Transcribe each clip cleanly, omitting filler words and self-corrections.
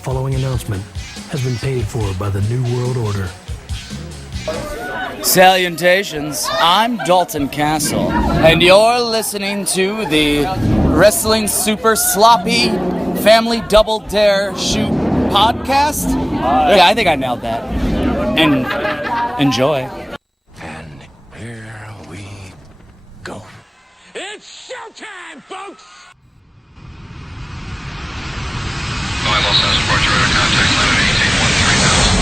following announcement has been paid for by the New World Order. Salutations, I'm Dalton Castle, and you're listening to the Wrestling Super Sloppy Family Double Dare Shoot podcast. Yeah, I think I nailed that. And enjoy. And here we go. It's showtime, folks! Los Angeles Report, your radar contact line at 1813,000.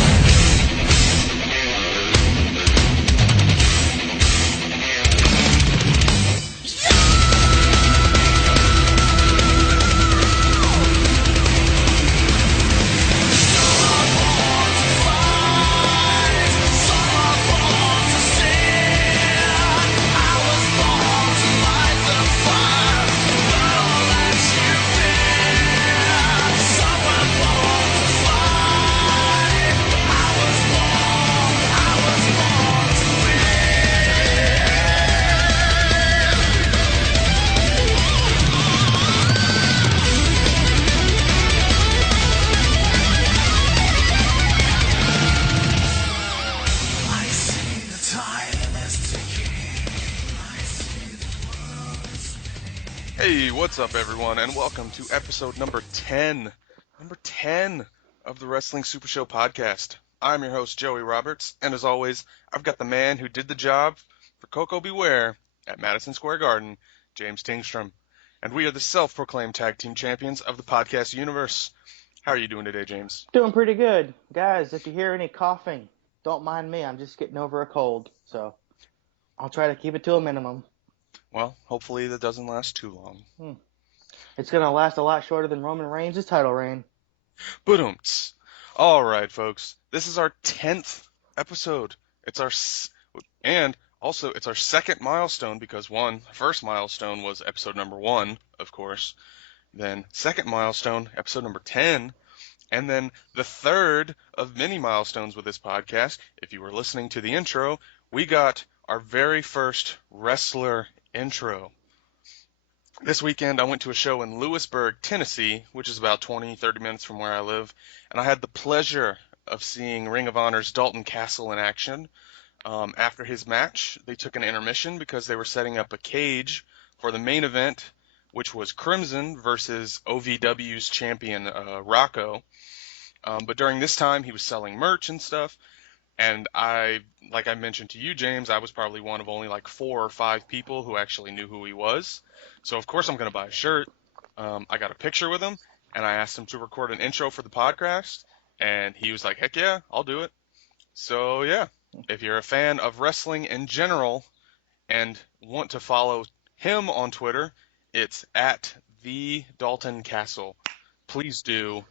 Hey, what's up everyone, and welcome to episode number 10 of the Wrestling Super Show podcast. I'm your host, Joey Roberts, and as always, I've got the man who did the job for Coco Beware at Madison Square Garden, James Tingstrom. And we are the self-proclaimed tag team champions of the podcast universe. How are you doing today, James? Doing pretty good. Guys, if you hear any coughing, don't mind me. I'm just getting over a cold, so I'll try to keep it to a minimum. Well, hopefully that doesn't last too long. It's going to last a lot shorter than Roman Reigns' title reign. Boom-ts. All right, folks. This is our 10th episode. It's our second milestone because first milestone was episode number 1, of course. Then second milestone, episode number 10. And then the third of many milestones with this podcast. If you were listening to the intro, we got our very first wrestler intro. This weekend I went to a show in Lewisburg, Tennessee, which is about 20-30 minutes from where I live, and I had the pleasure of seeing Ring of Honor's Dalton Castle in action. After his match, they took an intermission because they were setting up a cage for the main event, which was Crimson versus OVW's champion, Rocco. But during this time, he was selling merch and stuff. And like I mentioned to you, James, I was probably one of only like 4 or 5 people who actually knew who he was. So, of course, I'm going to buy a shirt. I got a picture with him, and I asked him to record an intro for the podcast. And he was like, heck yeah, I'll do it. So, yeah, if you're a fan of wrestling in general and want to follow him on Twitter, it's at the Dalton Castle. Please do.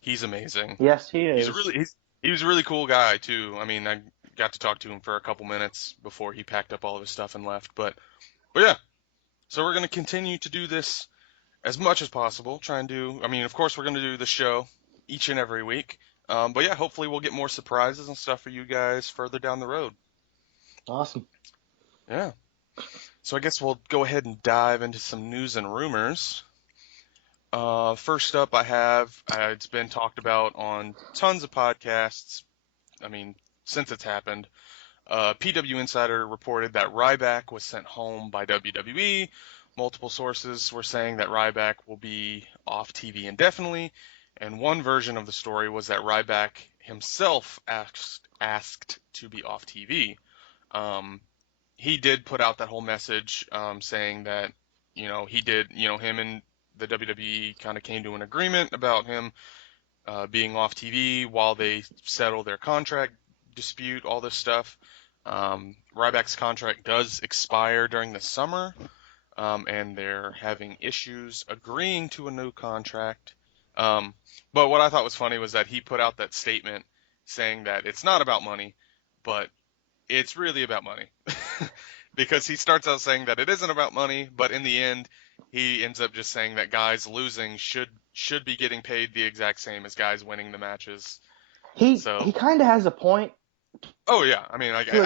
He's amazing. Yes, he is. He was a really cool guy, too. I mean, I got to talk to him for a couple minutes before he packed up all of his stuff and left. But yeah, so we're going to continue to do this as much as possible. Of course, we're going to do the show each and every week. But yeah, hopefully we'll get more surprises and stuff for you guys further down the road. Awesome. Yeah. So I guess we'll go ahead and dive into some news and rumors. First up, it's been talked about on tons of podcasts, since it's happened. PW Insider reported that Ryback was sent home by WWE. Multiple sources were saying that Ryback will be off TV indefinitely, and one version of the story was that Ryback himself asked to be off TV. He did put out that whole message saying that, him and the WWE kind of came to an agreement about him being off TV while they settle their contract dispute, all this stuff. Ryback's contract does expire during the summer, and they're having issues agreeing to a new contract. But what I thought was funny was that he put out that statement saying that it's not about money, but it's really about money. Because he starts out saying that it isn't about money, but in the end, he ends up just saying that guys losing should be getting paid the exact same as guys winning the matches. He kind of has a point. Oh yeah, I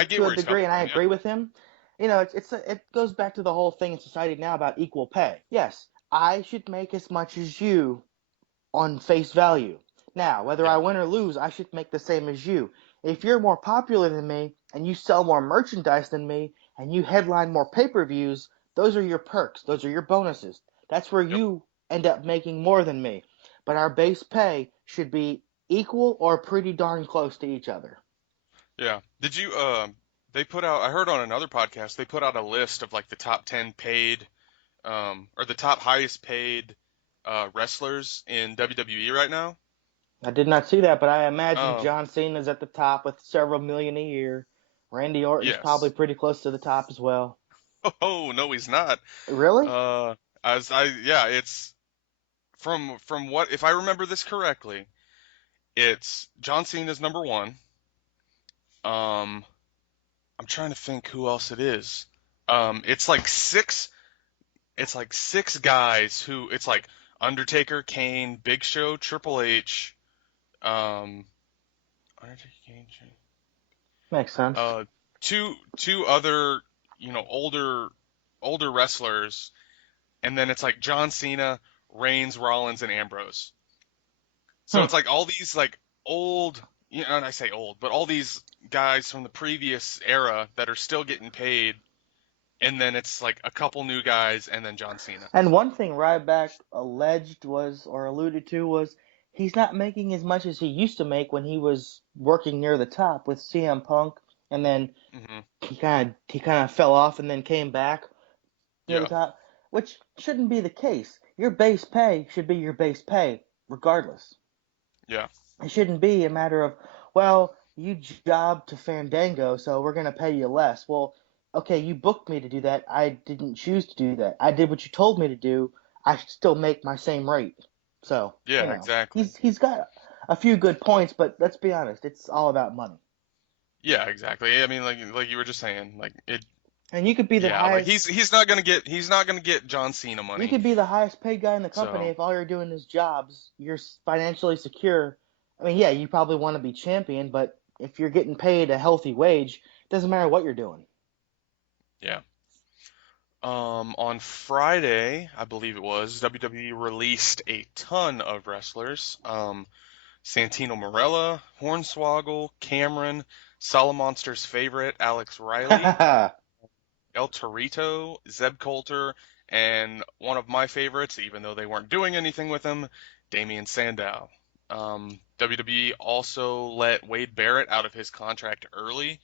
get where he's coming and I from, agree with him. It goes back to the whole thing in society now about equal pay. Yes, I should make as much as you on face value. Now, whether Yeah. I win or lose, I should make the same as you. If you're more popular than me and you sell more merchandise than me and you headline more pay-per-views, those are your perks. Those are your bonuses. That's where Yep. you end up making more than me. But our base pay should be equal or pretty darn close to each other. Yeah. Did you they put out I heard on another podcast they put out a list of like the top 10 paid or the top highest paid wrestlers in WWE right now. I did not see that, but I imagine Um John Cena's at the top with several million a year. Randy Orton's probably yes. pretty close to the top as well. Oh, no, he's not. Really? Uh as I yeah, it's from what if I remember this correctly, it's John Cena's number 1. Um I'm trying to think who else it is. It's like six guys who it's like Undertaker, Kane, Big Show, Triple H, um, Undertaker, Kane, Makes sense. two other older wrestlers, and then it's like John Cena, Reigns, Rollins, and Ambrose. So it's like all these like old, and I say old, but all these guys from the previous era that are still getting paid, and then it's like a couple new guys, and then John Cena. And one thing Ryback alleged was, or alluded to, was he's not making as much as he used to make when he was working near the top with CM Punk, and then Hmm. he kind of fell off and then came back near the Yeah, top, which shouldn't be the case. Your base pay should be your base pay, regardless. yeah, It shouldn't be a matter of, well, you jobbed to Fandango, so we're going to pay you less. Well, okay, you booked me to do that. I didn't choose to do that. I did what you told me to do. I should still make my same rate. So, yeah, exactly. he's got a few good points, but let's be honest, it's all about money. Yeah, exactly. I mean, like you were just saying, like it. And you could be the Yeah, like highest he's not gonna get John Cena you money. could be the highest paid guy in the company So if all you're doing is jobs. You're financially secure. I mean, yeah, you probably want to be champion, but if you're getting paid a healthy wage, it doesn't matter what you're doing. yeah. On Friday, I believe it was, WWE released a ton of wrestlers. Santino Marella, Hornswoggle, Cameron, Solomonster's favorite, Alex Riley, El Torito, Zeb Coulter, and one of my favorites, even though they weren't doing anything with him, Damian Sandow. WWE also let Wade Barrett out of his contract early.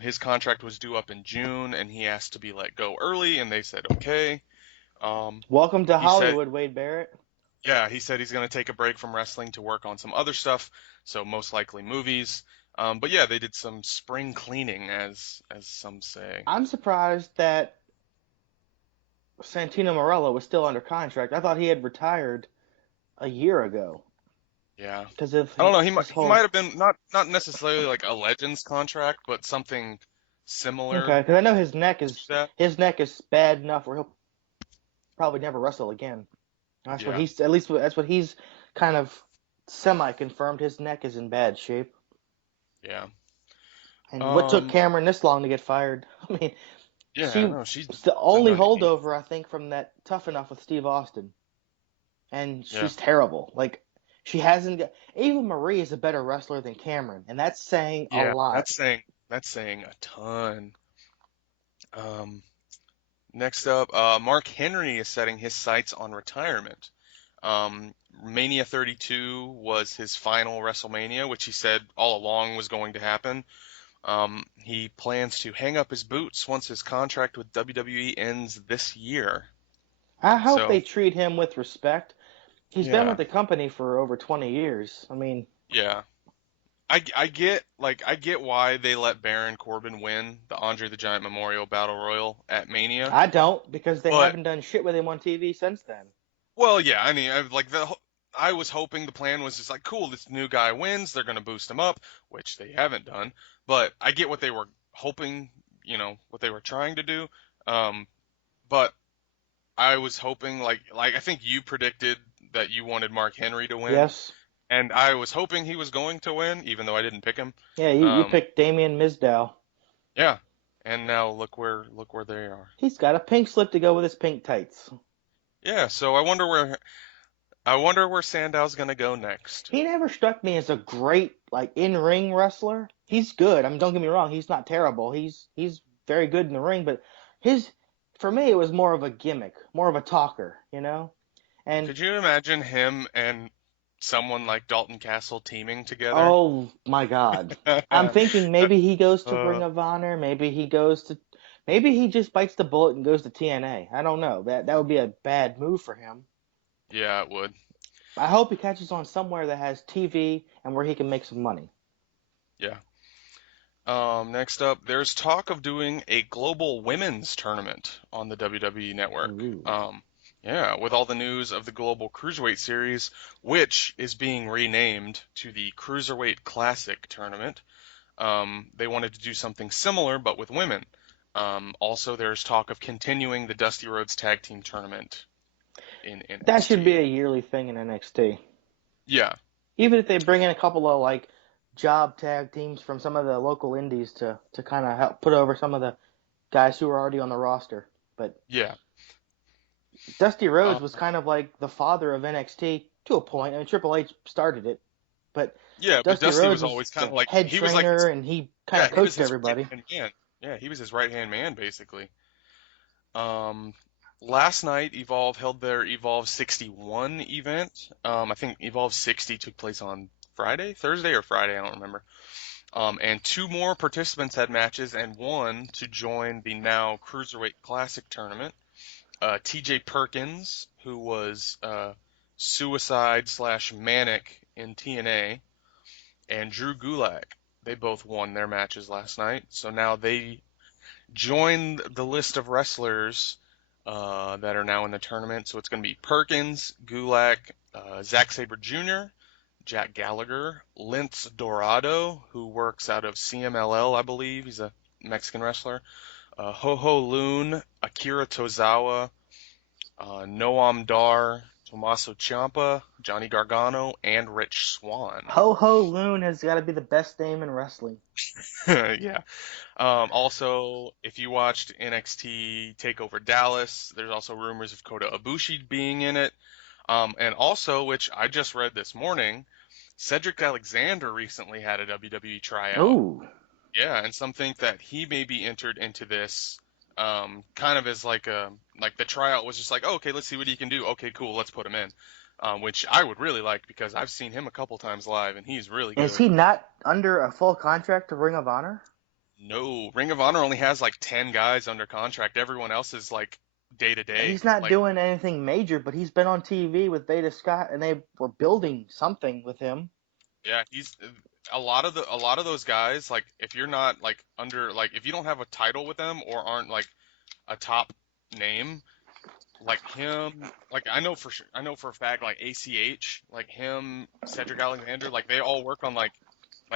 His contract was due up in June, and he asked to be let go early, and they said okay. Welcome to He said, Hollywood, Wade Barrett. yeah, he said he's going to take a break from wrestling to work on some other stuff, so most likely movies. But yeah, they did some spring cleaning, as some say. I'm surprised that Santino Marella was still under contract. I thought he had retired a year ago Yeah. because of I don't know. his He whole. might have been not necessarily like a Legends contract, but something similar Okay, because I know his to that. neck is bad enough where he'll probably never wrestle again. That's what Yeah. he's at least that's what he's kind of semi-confirmed. His neck is in bad shape. Yeah. And what took Um. Cameron this long to get fired? I mean, Yeah. she No, she's was the a only nutty game. holdover I think from that Tough Enough with Steve Austin, and Yeah. she's terrible. Like she hasn't got. Ava Marie is a better wrestler than Cameron, and that's saying a Yeah. lot. That's saying a ton. Um. Next up, Mark Henry is setting his sights on retirement. Mania 32 was his final WrestleMania, which he said all along was going to happen. He plans to hang up his boots once his contract with WWE ends this year. I hope So, they treat him with respect. He's been yeah, with the company for over 20 years. I mean, yeah. I get why they let Baron Corbin win the Andre the Giant Memorial Battle Royal at Mania. I don't because they But haven't done shit with him on TV since then. well, yeah, I mean, I was hoping the plan was just like, cool, this new guy wins, they're gonna boost him up, which they haven't done. But I get what they were hoping, what they were trying to do. But I was hoping like I think you predicted that you wanted Mark Henry to win, Yes. and I was hoping he was going to win, even though I didn't pick him. Yeah, you Um, picked Damien Mizdow. yeah, and now look where they are. He's got a pink slip to go with his pink tights. Yeah, so I wonder where I wonder where Sandow's gonna go next. He never struck me as a great like in-ring wrestler. He's good. I mean, don't get me wrong. He's not terrible. He's very good in the ring, but his for me it was more of a gimmick, more of a talker, you know. And Could you imagine him and someone like Dalton Castle teaming together? oh my God, I'm thinking maybe he goes to Ring Uh, of Honor. Maybe he just bites the bullet and goes to TNA. I don't know. That would be a bad move for him. yeah, it would. I hope he catches on somewhere that has TV and where he can make some money. Yeah. Next up, there's talk of doing a global women's tournament on the WWE Network. Ooh. Yeah, with all the news of the Global Cruiserweight Series, which is being renamed to the Cruiserweight Classic Tournament. They wanted to do something similar, but with women. Also, there's talk of continuing the Dusty Rhodes Tag Team Tournament in NXT. That should be a yearly thing in NXT. Yeah, Even if they bring in a couple of like job tag teams from some of the local indies to kind of help put over some of the guys who are already on the roster. But yeah. Dusty Rhodes was kind of like the father of NXT to a point. I mean, Triple H started it, but Yeah, but Dusty Rhodes was always kind of the like head he trainer, was like and he kind of he was coached his everybody. right-hand man. Yeah, he was his right-hand man basically. Last night Evolve held their Evolve 61 event. I think Evolve 60 took place on Thursday or Friday, I don't remember. And two more participants had matches, and one to join the now Cruiserweight Classic tournament. TJ Perkins, who was Suicide/Manic in TNA, and Drew Gulak. They both won their matches last night, so now they joined the list of wrestlers that are now in the tournament. So it's going to be Perkins, Gulak, Zack Sabre Jr., Jack Gallagher, Lince Dorado, who works out of CMLL, I believe. He's a Mexican wrestler. Ho Loon, Akira Tozawa, Noam Dar, Tommaso Ciampa, Johnny Gargano, and Rich Swann. Ho Loon has got to be the best name in wrestling. Yeah. Also, if you watched NXT TakeOver Dallas, there's also rumors of Kota Ibushi being in it. And also, which I just read this morning, Cedric Alexander recently had a WWE tryout. Ooh. Yeah, and some think that he may be entered into this kind of as like the tryout was just like, oh, okay, let's see what he can do. Okay, cool, let's put him in. Which I would really like because I've seen him a couple times live and he's really good. Is he not under a full contract to Ring of Honor? No, Ring of Honor only has like 10 guys under contract. Everyone else is like day to day. He's not doing anything major, but he's been on TV with Veda Scott, and they were building something with him. Yeah, he's a lot of those guys. Like if you're not like under like if you don't have a title with them or aren't like a top name, like him, like I know for a fact like ACH, like him, Cedric Alexander, like they all work on like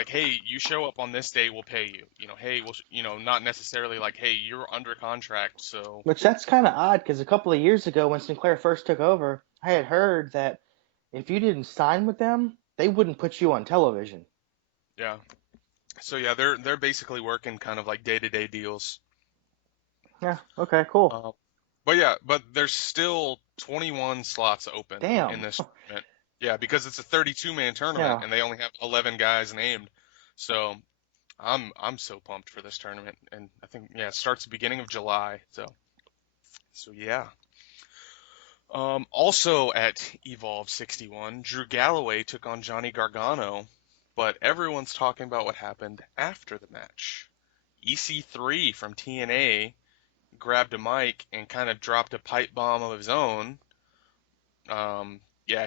hey, you show up on this day, we'll pay you. You know, hey, not necessarily like hey, you're under contract, so. Which that's kind of odd because a couple of years ago when Sinclair first took over, I had heard that if you didn't sign with them, they wouldn't put you on television. Yeah. So yeah, they're basically working kind of like day-to-day deals. Yeah. Okay. Cool. But there's still 21 slots open Damn. in this tournament. Yeah, because it's a 32-man tournament Yeah. and they only have 11 guys named. So I'm so pumped for this tournament, and I think it starts the beginning of July. So yeah. Also at Evolve 61, Drew Galloway took on Johnny Gargano, but everyone's talking about what happened after the match. EC3 from TNA grabbed a mic and kind of dropped a pipe bomb of his own.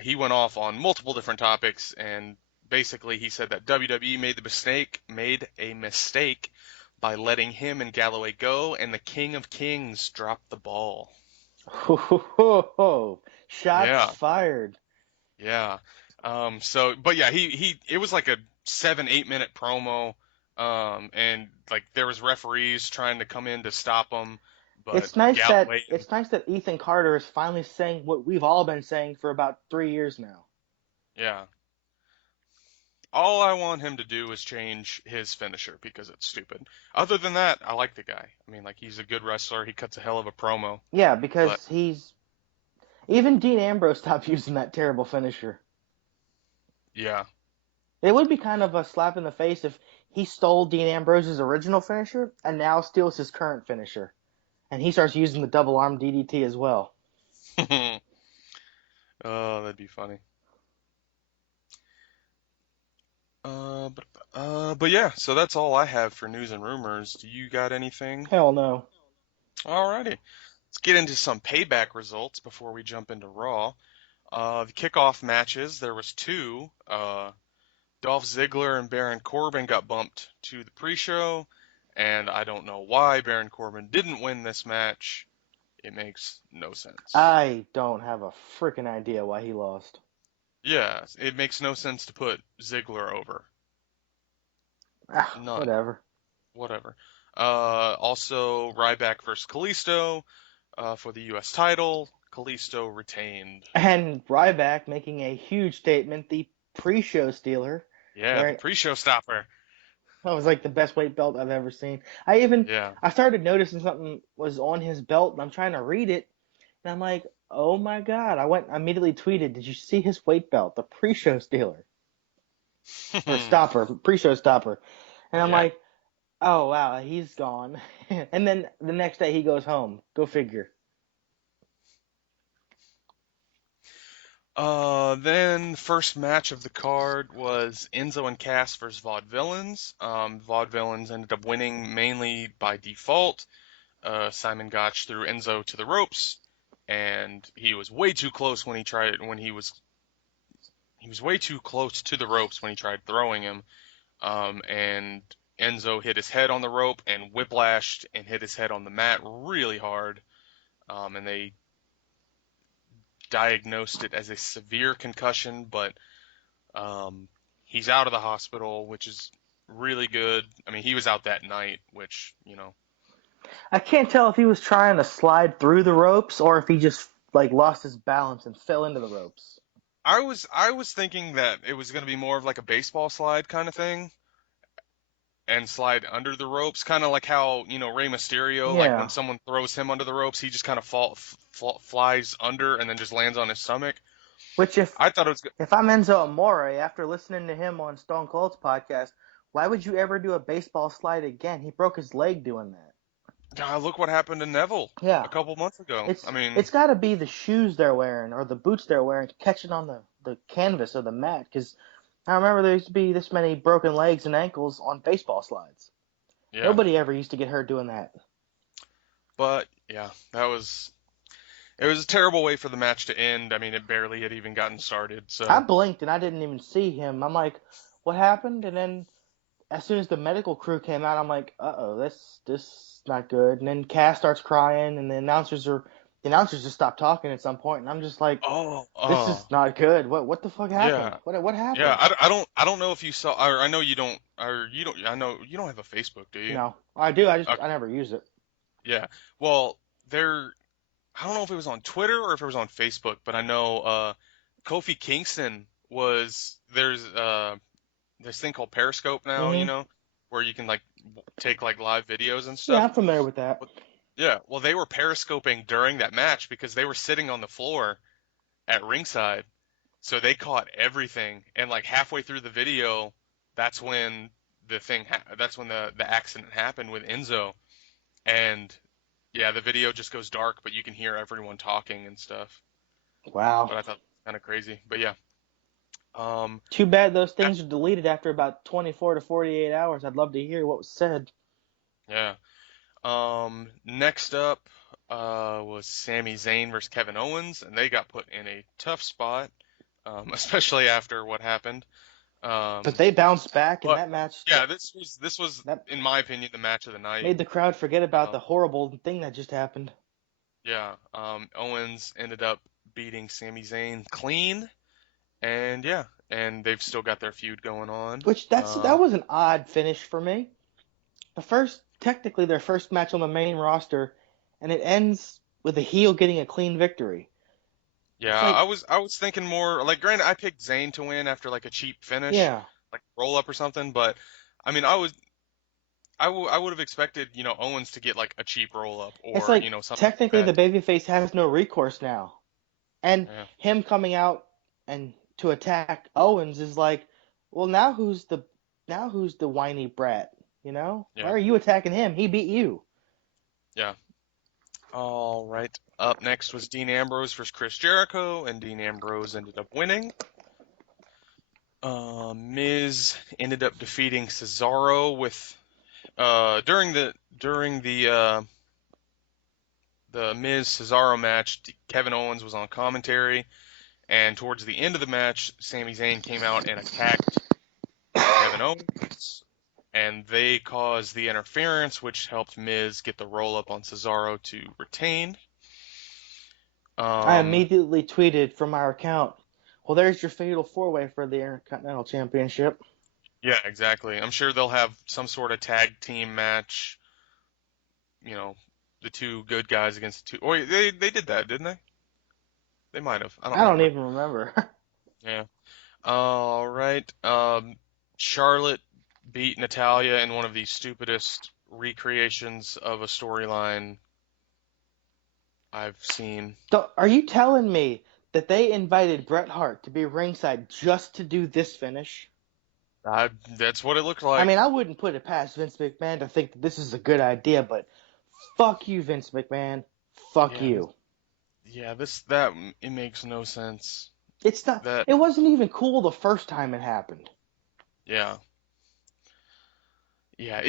He went off on multiple different topics, and basically he said that WWE made a mistake by letting him and Galloway go, and the King of Kings dropped the ball. Shots fired. Yeah. It was like a 7-8 minute promo, and like there was referees trying to come in to stop him. But It's nice Galloway, that Ethan Carter is finally saying what we've all been saying for about 3 years now. Yeah. All I want him to do is change his finisher because it's stupid. Other than that, I like the guy. I mean, like he's a good wrestler. He cuts a hell of a promo. Yeah, because he's Even Dean Ambrose stopped using that terrible finisher. Yeah. It would be kind of a slap in the face if he stole Dean Ambrose's original finisher and now steals his current finisher. And he starts using the double arm DDT as well. Oh, that'd be funny. But yeah, so that's all I have for news and rumors. Do you got anything? Hell no. Alrighty. Let's get into some payback results before we jump into Raw. The kickoff matches, there was two. Dolph Ziggler and Baron Corbin got bumped to the pre-show, and I don't know why Baron Corbin didn't win this match. It makes no sense. I don't have a freaking idea why he lost. Yeah, it makes no sense to put Ziggler over. None. Whatever. Whatever. Also, Ryback versus Kalisto for the U.S. title. Kalisto retained. And Ryback making a huge statement, the pre-show stealer. Yeah, the pre-show stopper. That was like the best weight belt I've ever seen. Yeah. I started noticing something was on his belt, and I'm trying to read it, and I'm like, oh my god! I immediately tweeted, did you see his weight belt, the pre-show stealer, or stopper, pre-show stopper? And I'm like, oh wow, he's gone. And then the next day he goes home. Go figure. Then first match of the card was Enzo and Cass versus Vaudevillains. Vaudevillains ended up winning mainly by default. Simon Gotch threw Enzo to the ropes, and he was way too close when he was way too close to the ropes when he tried throwing him. And Enzo hit his head on the rope and whiplashed and hit his head on the mat really hard. And they diagnosed it as a severe concussion, but he's out of the hospital, which is really good. I mean, he was out that night, which, I can't tell if he was trying to slide through the ropes or if he just like lost his balance and fell into the ropes. I was thinking that it was going to be more of like a baseball slide kind of thing, and slide under the ropes, kind of like how Rey Mysterio, like when someone throws him under the ropes, he just kind of flies under and then just lands on his stomach. Which I thought it was if I'm Enzo Amore, after listening to him on Stone Cold's podcast, why would you ever do a baseball slide again? He broke his leg doing that. Look what happened to Neville a couple months ago. It's got to be the shoes they're wearing or the boots they're wearing catching on the canvas or the mat, because I remember there used to be this many broken legs and ankles on baseball slides. Yeah. Nobody ever used to get hurt doing that. But yeah, it was a terrible way for the match to end. I mean, it barely had even gotten started. So I blinked and I didn't even see him. I'm like, what happened? And then as soon as the medical crew came out, I'm like, uh-oh, this not good. And then Cass starts crying, and the announcers just stopped talking at some point, and I'm just like, this is not good. What the fuck happened? Yeah. What happened? Yeah, I don't know if you saw, or I know you don't, I know you don't have a Facebook, do you? No, I do. I never use it. Yeah. Well, I don't know if it was on Twitter or if it was on Facebook, but I know Kofi Kingston there's this thing called Periscope now, where you can like take like live videos and stuff. Yeah, I'm familiar with that. Yeah, well, they were periscoping during that match because they were sitting on the floor at ringside, so they caught everything. And like halfway through the video, that's when the accident happened with Enzo. And yeah, the video just goes dark, but you can hear everyone talking and stuff. Wow. But I thought it was kind of crazy. But yeah. Too bad those things are deleted after about 24 to 48 hours. I'd love to hear what was said. Yeah. Next up was Sami Zayn versus Kevin Owens, and they got put in a tough spot, especially after what happened. But they bounced back in that match. Yeah, this was in my opinion the match of the night. Made the crowd forget about the horrible thing that just happened. Yeah, Owens ended up beating Sami Zayn clean, and they've still got their feud going on. Which that was an odd finish for me. Technically their first match on the main roster, and it ends with a heel getting a clean victory. Yeah, I was thinking more like, granted, I picked Zayn to win after like a cheap finish, like roll up or something. But I mean, I would have expected Owens to get like a cheap roll up or it's like, something. Technically, like the babyface has no recourse now, And Yeah. him coming out and to attack Owens is like, well, now who's the whiny brat? You know? Why Yeah. are you attacking him? He beat you. Yeah. All right. Up next was Dean Ambrose versus Chris Jericho, and Dean Ambrose ended up winning. Miz ended up defeating Cesaro with during the Miz Cesaro match. Kevin Owens was on commentary, and towards the end of the match, Sami Zayn came out and attacked Kevin Owens, and they caused the interference, which helped Miz get the roll up on Cesaro to retain. I immediately tweeted from our account, well, there's your fatal four-way for the Intercontinental Championship. Yeah, exactly. I'm sure they'll have some sort of tag team match. You know, the two good guys against the two. Oh, they did that, didn't they? They might have. I don't I don't remember. even remember. Yeah. All right. Charlotte beat Natalia in one of the stupidest recreations of a storyline I've seen. So, are you telling me that they invited Bret Hart to be ringside just to do this finish? That's what it looked I like. mean, I wouldn't put it past Vince McMahon to think that this is a good idea, but fuck you, Vince McMahon. Fuck Yeah. you. It makes no sense. It's not. That It wasn't even cool the first time it happened. yeah. Yeah.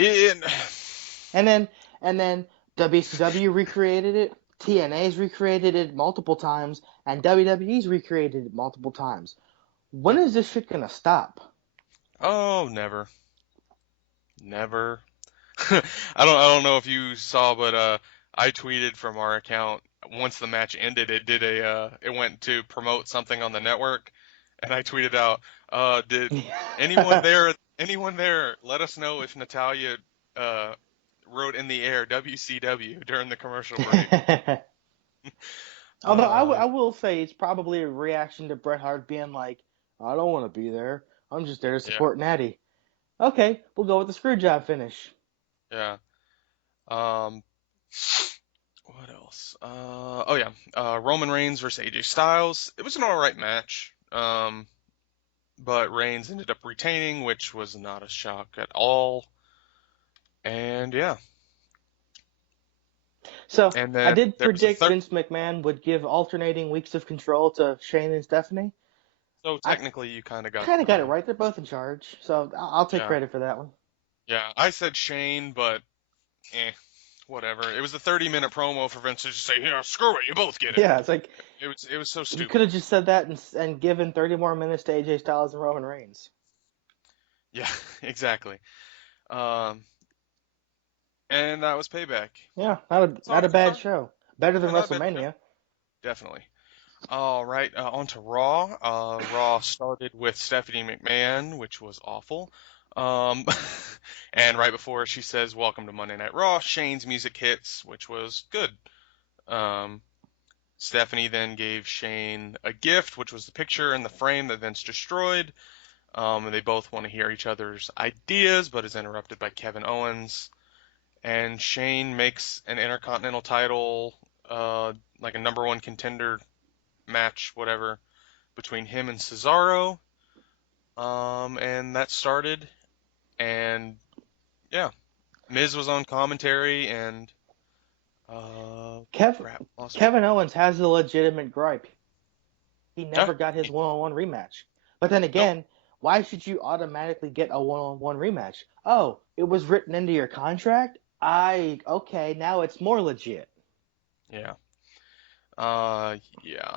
And then WCW recreated it, TNA's recreated it multiple times, and WWE's recreated it multiple times. When is this shit gonna stop? Oh, never. Never. I don't know if you saw, but I tweeted from our account once the match ended. It went to promote something on the network, and I tweeted out, did anyone there let us know if Natalia wrote in the air WCW during the commercial break? Although I Uh, will say it's probably a reaction to Bret Hart being like, I don't want to be there. I'm just there to yeah, support Natty. Okay, we'll go with the screw job finish. yeah. Um, what else? Oh yeah, Roman Reigns versus AJ Styles. It was an all right match. But Reigns ended up retaining, which was not a shock at all. And yeah, So and I then did there was a predict third. Vince McMahon would give alternating weeks of control to Shane and Stephanie. So I technically, you kind of got. kind of got it right. They're both in charge, so I'll take Yeah, credit for that one. yeah. I said Shane, but whatever. It was a 30-minute promo for Vince to just say, "Yeah, screw it, you both get it." Yeah, it's like It was so you stupid. could have just said that and given 30 more minutes to AJ Styles and Roman Reigns. Yeah, exactly. Um, and that was Payback. Yeah, So, not a bad so show. Better than yeah, not a bad show. WrestleMania. Definitely. All right, on to Raw. Raw started with Stephanie McMahon, which was awful. Um, and right before she says, "Welcome to Monday Night Raw," Shane's music hits, which was good. Um, Stephanie then gave Shane a gift, which was the picture in the frame that Vince destroyed. And they both want to hear each other's ideas, but is interrupted by Kevin Owens. And Shane makes an Intercontinental title, like a number one contender match, whatever, between him and Cesaro. And that started, and yeah, Miz was on commentary, and crap, lost Kevin Owens has a legitimate gripe. He my. never got his one-on-one rematch. But then Nope. again, why should you automatically get a one-on-one rematch? Oh, it was written into your contract? Okay, now it's more legit. Yeah. Yeah.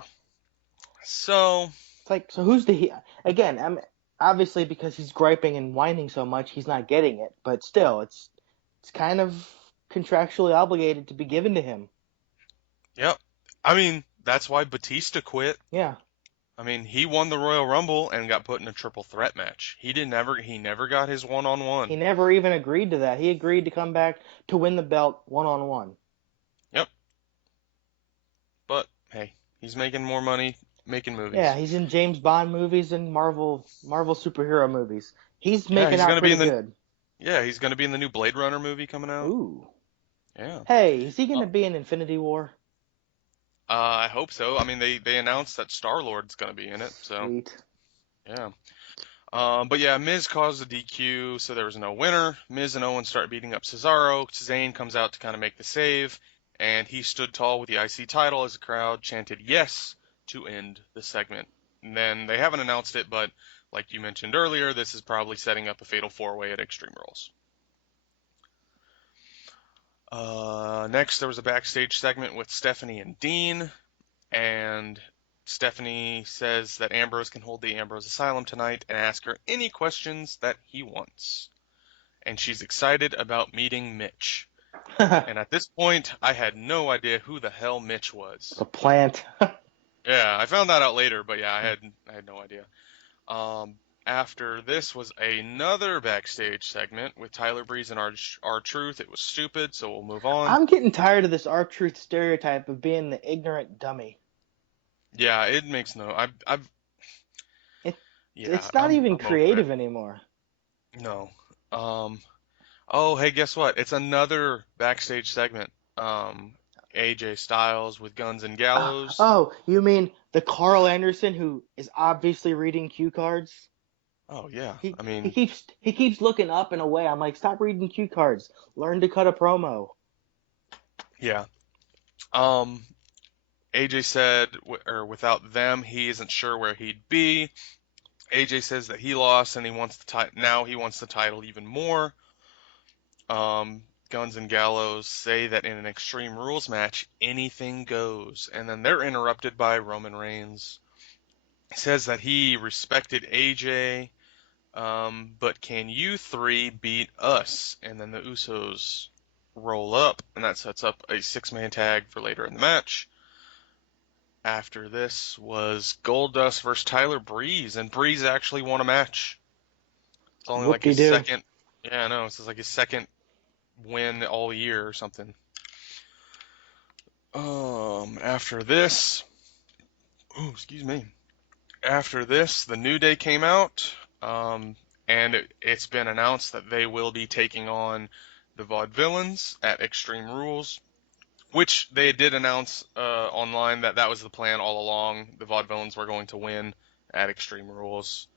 So, It's like, so who's the again, obviously because he's griping and whining so much, he's not getting it, but still it's kind of contractually obligated to be given to him. yep. I mean, that's why Batista quit. Yeah. I mean, he won the Royal Rumble and got put in a triple threat match. He never got his He one-on-one. never even agreed to that. He agreed to come back to win the belt one-on-one. Yep. But hey, he's making more money making movies. Yeah, he's in James Bond movies and Marvel superhero movies. He's Yeah, making he's out gonna be pretty in the good. Yeah, he's gonna be in the new Blade Runner movie coming out. Ooh. Yeah. Hey, is he going to be in Infinity War? I hope so. I mean, they announced that Star-Lord's going to be in it, so Sweet. yeah. But yeah, Miz caused a DQ, so there was no winner. Miz and Owens start beating up Cesaro. Zayn comes out to kind of make the save, and he stood tall with the IC title as the crowd chanted yes to end the segment. And then they haven't announced it, but like you mentioned earlier, this is probably setting up a fatal four-way at Extreme Rules. Next, there was a backstage segment with Stephanie and Dean, and Stephanie says that Ambrose can hold the Ambrose Asylum tonight and ask her any questions that he wants. And she's excited about meeting Mitch. And at this point, I had no idea who the hell Mitch was. The plant. Yeah, I found that out later, but yeah, I had no idea. After this was another backstage segment with Tyler Breeze and R-Truth. It was stupid, so we'll move on. I'm getting tired of this R-Truth stereotype of being the ignorant dummy. Yeah, it makes no. It's not even creative anymore. No. Oh, hey, guess what? It's another backstage segment. AJ Styles with Guns and Gallows. Oh, you mean the Carl Anderson who is obviously reading cue cards? Oh yeah. He keeps looking up and away. I'm like, stop reading cue cards. Learn to cut a promo. Yeah. AJ said, without them, he isn't sure where he'd be. AJ says that he lost and he wants now he wants the title even more. Guns and Gallows say that in an Extreme Rules match, anything goes. And then they're interrupted by Roman Reigns. He says that he respected AJ, but can you three beat us? And then the Usos roll up, and that sets up a six-man tag for later in the match. After this was Goldust versus Tyler Breeze, and Breeze actually won a match. It's only like his second. Yeah, I know. It's like his second win all year or something. After this, After this, the New Day came out, and it's been announced that they will be taking on the Vaudevillains at Extreme Rules, which they did announce online that was the plan all along. The Vaudevillains were going to win at Extreme Rules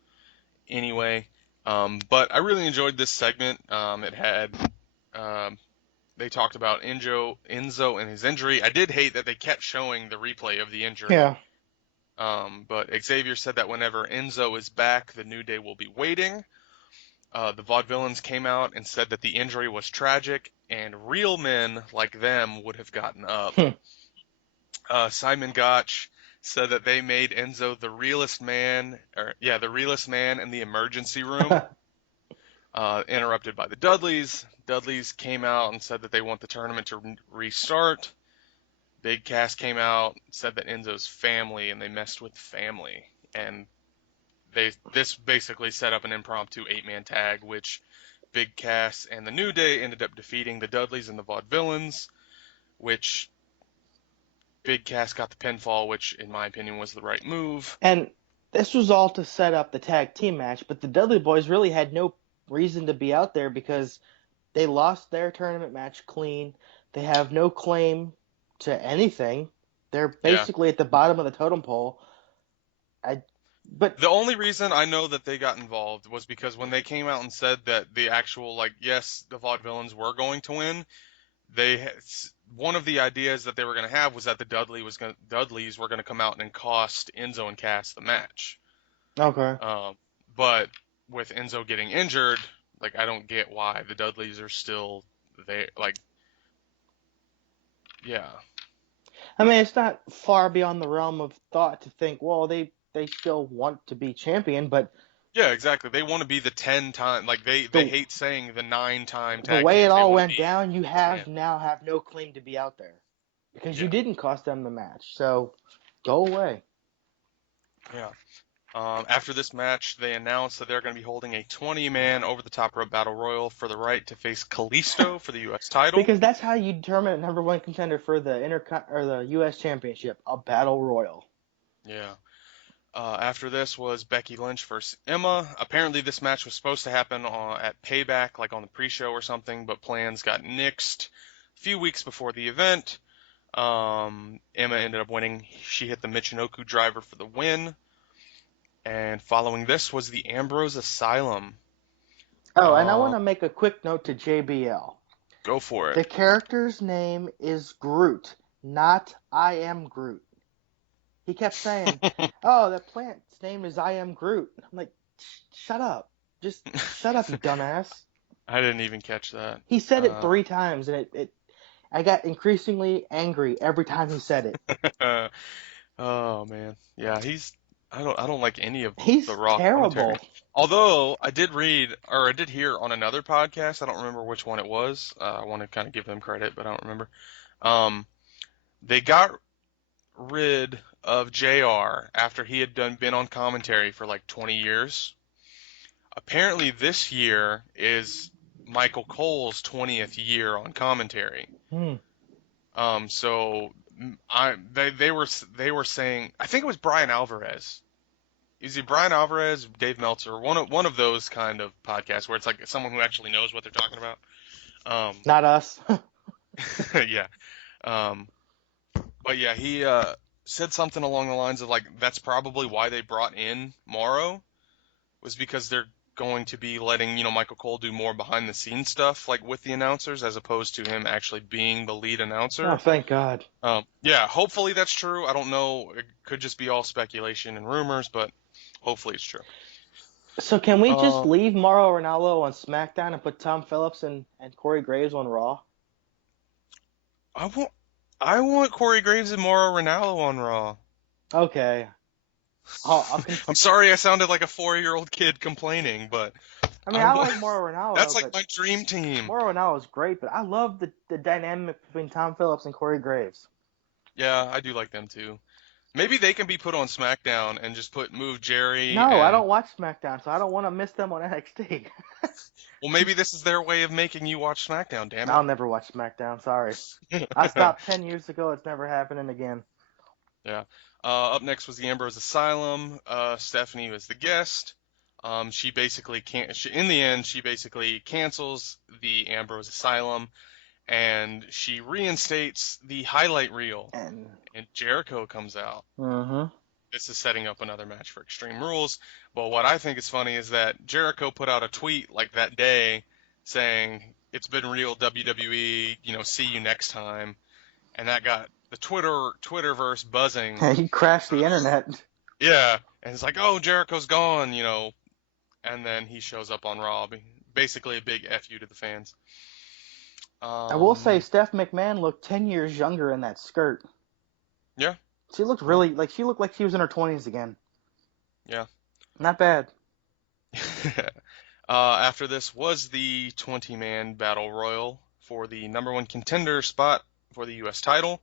anyway. But I really enjoyed this segment. It had they talked about Enzo and his injury. I did hate that they kept showing the replay of the injury. Yeah. But Xavier said that whenever Enzo is back, the New Day will be waiting. The Vaudevillains came out and said that the injury was tragic and real men like them would have gotten up. Simon Gotch said that they made Enzo the realest man in the emergency room. Interrupted by the Dudleys. Dudleys came out and said that they want the tournament to restart. Big Cass came out, said that Enzo's family, and they messed with family. And this basically set up an impromptu 8-man tag, which Big Cass and the New Day ended up defeating the Dudleys and the Vaudevillains, which Big Cass got the pinfall, which in my opinion was the right move. And this was all to set up the tag team match, but the Dudley Boys really had no reason to be out there because they lost their tournament match clean. They have no claim to anything. They're basically at the bottom of the totem pole. But the only reason I know that they got involved was because when they came out and said that the actual, yes, the Vaudevillains were going to win, one of the ideas that they were going to have was that the Dudleys were going to come out and cost Enzo and Cass the match. Okay. But with Enzo getting injured, I don't get why the Dudleys are still there. Yeah. I mean, it's not far beyond the realm of thought to think, well, they still want to be champion, but yeah, exactly. They want to be the 10-time. They hate saying the 9-time tag. The way it all went down, you now have no claim to be out there because you didn't cost them the match. So go away. Yeah. After this match, they announced that they're going to be holding a 20-man over-the-top rope battle royal for the right to face Kalisto for the U.S. title. Because that's how you determine a number one contender for the U.S. Championship, a battle royal. Yeah. After this was Becky Lynch versus Emma. Apparently this match was supposed to happen at Payback, on the pre-show or something, but plans got nixed a few weeks before the event. Emma ended up winning. She hit the Michinoku driver for the win. And following this was the Ambrose Asylum. Oh, and I want to make a quick note to JBL. Go for The it. character's name is Groot, not I am Groot. He kept saying, "Oh, that plant's name is I am Groot." I'm like, "Shut up. Just shut up, you dumbass." I didn't even catch that. He said it 3 times, and I got increasingly angry every time he said it. Oh man, yeah, I don't like any of the He's Raw commentary. terrible. Although I did hear on another podcast. I don't remember which one it was. I want to kind of give them credit, but I don't remember. They got rid of JR after he had been on commentary for like 20 years. Apparently, this year is Michael Cole's 20th year on commentary. So they were saying, I think it was Brian Alvarez. Is it Brian Alvarez, Dave Meltzer, one of those kind of podcasts where it's like someone who actually knows what they're talking about. Not us. Yeah. But yeah, he said something along the lines of like that's probably why they brought in Morrow, was because they're going to be letting, Michael Cole do more behind the scenes stuff like with the announcers as opposed to him actually being the lead announcer. Oh, thank God. Yeah, hopefully that's true. I don't know. It could just be all speculation and rumors, but hopefully it's true. So can we just leave Mauro Ranallo on SmackDown and put Tom Phillips and Corey Graves on Raw? I want Corey Graves and Mauro Ranallo on Raw. Okay. I'm sorry I sounded like a 4-year-old kid complaining, but I like Mauro Ranallo. That's like my dream team. Mauro Ranallo is great, but I love the dynamic between Tom Phillips and Corey Graves. Yeah, I do like them too. Maybe they can be put on SmackDown and just move Jerry. No, I don't watch SmackDown, so I don't want to miss them on NXT. Well, maybe this is their way of making you watch SmackDown, damn it. I'll never watch SmackDown, sorry. I stopped 10 years ago, it's never happening again. Yeah. Up next was the Ambrose Asylum. Stephanie was the guest. She basically in the end, she basically cancels the Ambrose Asylum, and she reinstates the highlight reel. And Jericho comes out. Mm-hmm. This is setting up another match for Extreme Rules. But what I think is funny is that Jericho put out a tweet like that day saying, "It's been real, WWE, see you next time." And that got the Twitterverse buzzing. He crashed the internet. Yeah, and it's like, oh, Jericho's gone, and then he shows up on Raw. Basically a big F you to the fans. I will say Steph McMahon looked 10 years younger in that skirt. Yeah. She looked she looked like she was in her 20s again. Yeah. Not bad. After this was the 20-man Battle Royal for the #1 contender spot for the U.S. title.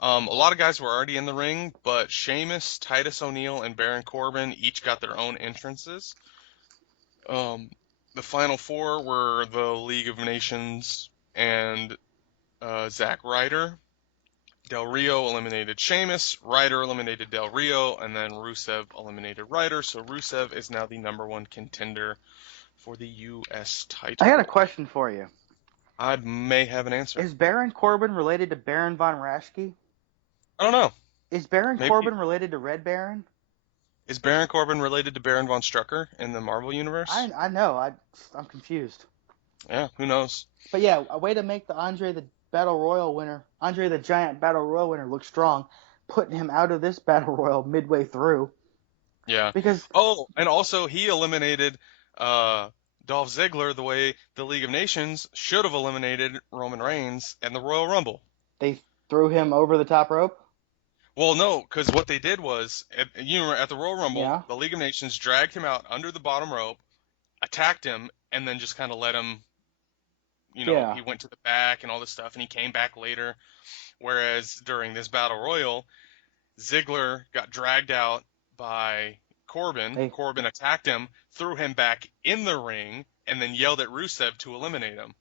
A lot of guys were already in the ring, but Sheamus, Titus O'Neil, and Baron Corbin each got their own entrances. The final 4 were the League of Nations and Zack Ryder. Del Rio eliminated Sheamus, Ryder eliminated Del Rio, and then Rusev eliminated Ryder. So Rusev is now the #1 contender for the U.S. title. I got a question for you. I may have an answer. Is Baron Corbin related to Baron Von Raschke? I don't know. Is Baron Corbin related to Red Baron? Is Baron Corbin related to Baron Von Strucker in the Marvel Universe? I know. I'm confused. Yeah, who knows? But yeah, a way to make the Andre the Giant Battle Royal winner look strong, putting him out of this Battle Royal midway through. Yeah. Because and also he eliminated Dolph Ziggler the way the League of Nations should have eliminated Roman Reigns in the Royal Rumble. They threw him over the top rope? Well, no, because what they did was, at the Royal Rumble, the League of Nations dragged him out under the bottom rope, attacked him, and then just kind of let him, he went to the back and all this stuff, and he came back later. Whereas during this Battle Royal, Ziggler got dragged out by Corbin. Corbin attacked him, threw him back in the ring, and then yelled at Rusev to eliminate him.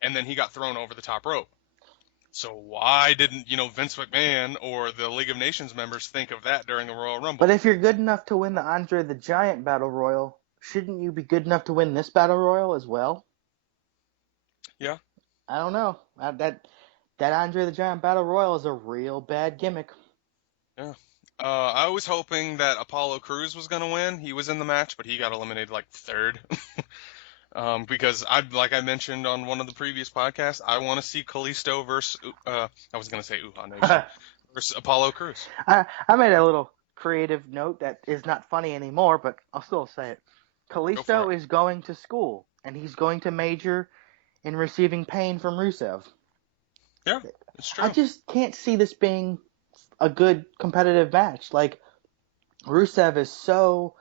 And then he got thrown over the top rope. So why didn't, Vince McMahon or the League of Nations members think of that during the Royal Rumble? But if you're good enough to win the Andre the Giant Battle Royal, shouldn't you be good enough to win this Battle Royal as well? Yeah. I don't know. that Andre the Giant Battle Royal is a real bad gimmick. Yeah. I was hoping that Apollo Crews was going to win. He was in the match, but he got eliminated like third. Because like I mentioned on one of the previous podcasts, I want to see Kalisto versus, I was going to say Uhaa Nation, versus Apollo Crews. I made a little creative note that is not funny anymore, but I'll still say it. for Kalisto it. is going to school, and he's going to major in receiving pain from Rusev. Yeah, it's true. I just can't see this being a good competitive match. Like, Rusev is so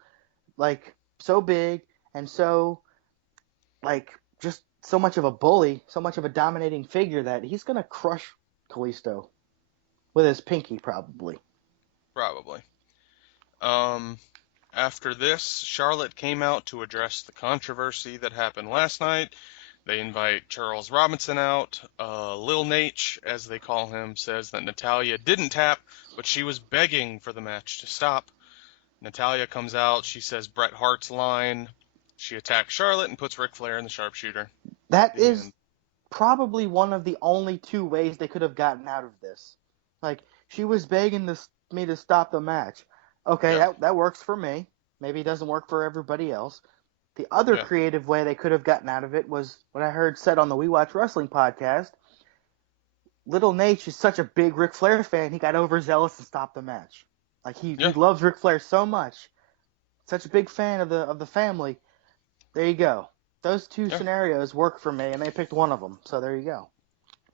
big and so, just so much of a bully, so much of a dominating figure that he's going to crush Kalisto with his pinky, probably. Probably. After this, Charlotte came out to address the controversy that happened last night. They invite Charles Robinson out. Lil Nate, as they call him, says that Natalya didn't tap, but she was begging for the match to stop. Natalya comes out. She says Bret Hart's line. She attacks Charlotte and puts Ric Flair in the sharpshooter. That is probably one of the only two ways they could have gotten out of this. Like, she was begging me to stop the match. Okay, Yeah. that works for me. Maybe it doesn't work for everybody else. The other creative way they could have gotten out of it was what I heard said on the We Watch Wrestling podcast. Little Nate is such a big Ric Flair fan, he got overzealous and stopped the match. Like, he loves Ric Flair so much. Such a big fan of the family. There you go. Those two scenarios work for me, and they picked one of them. So there you go.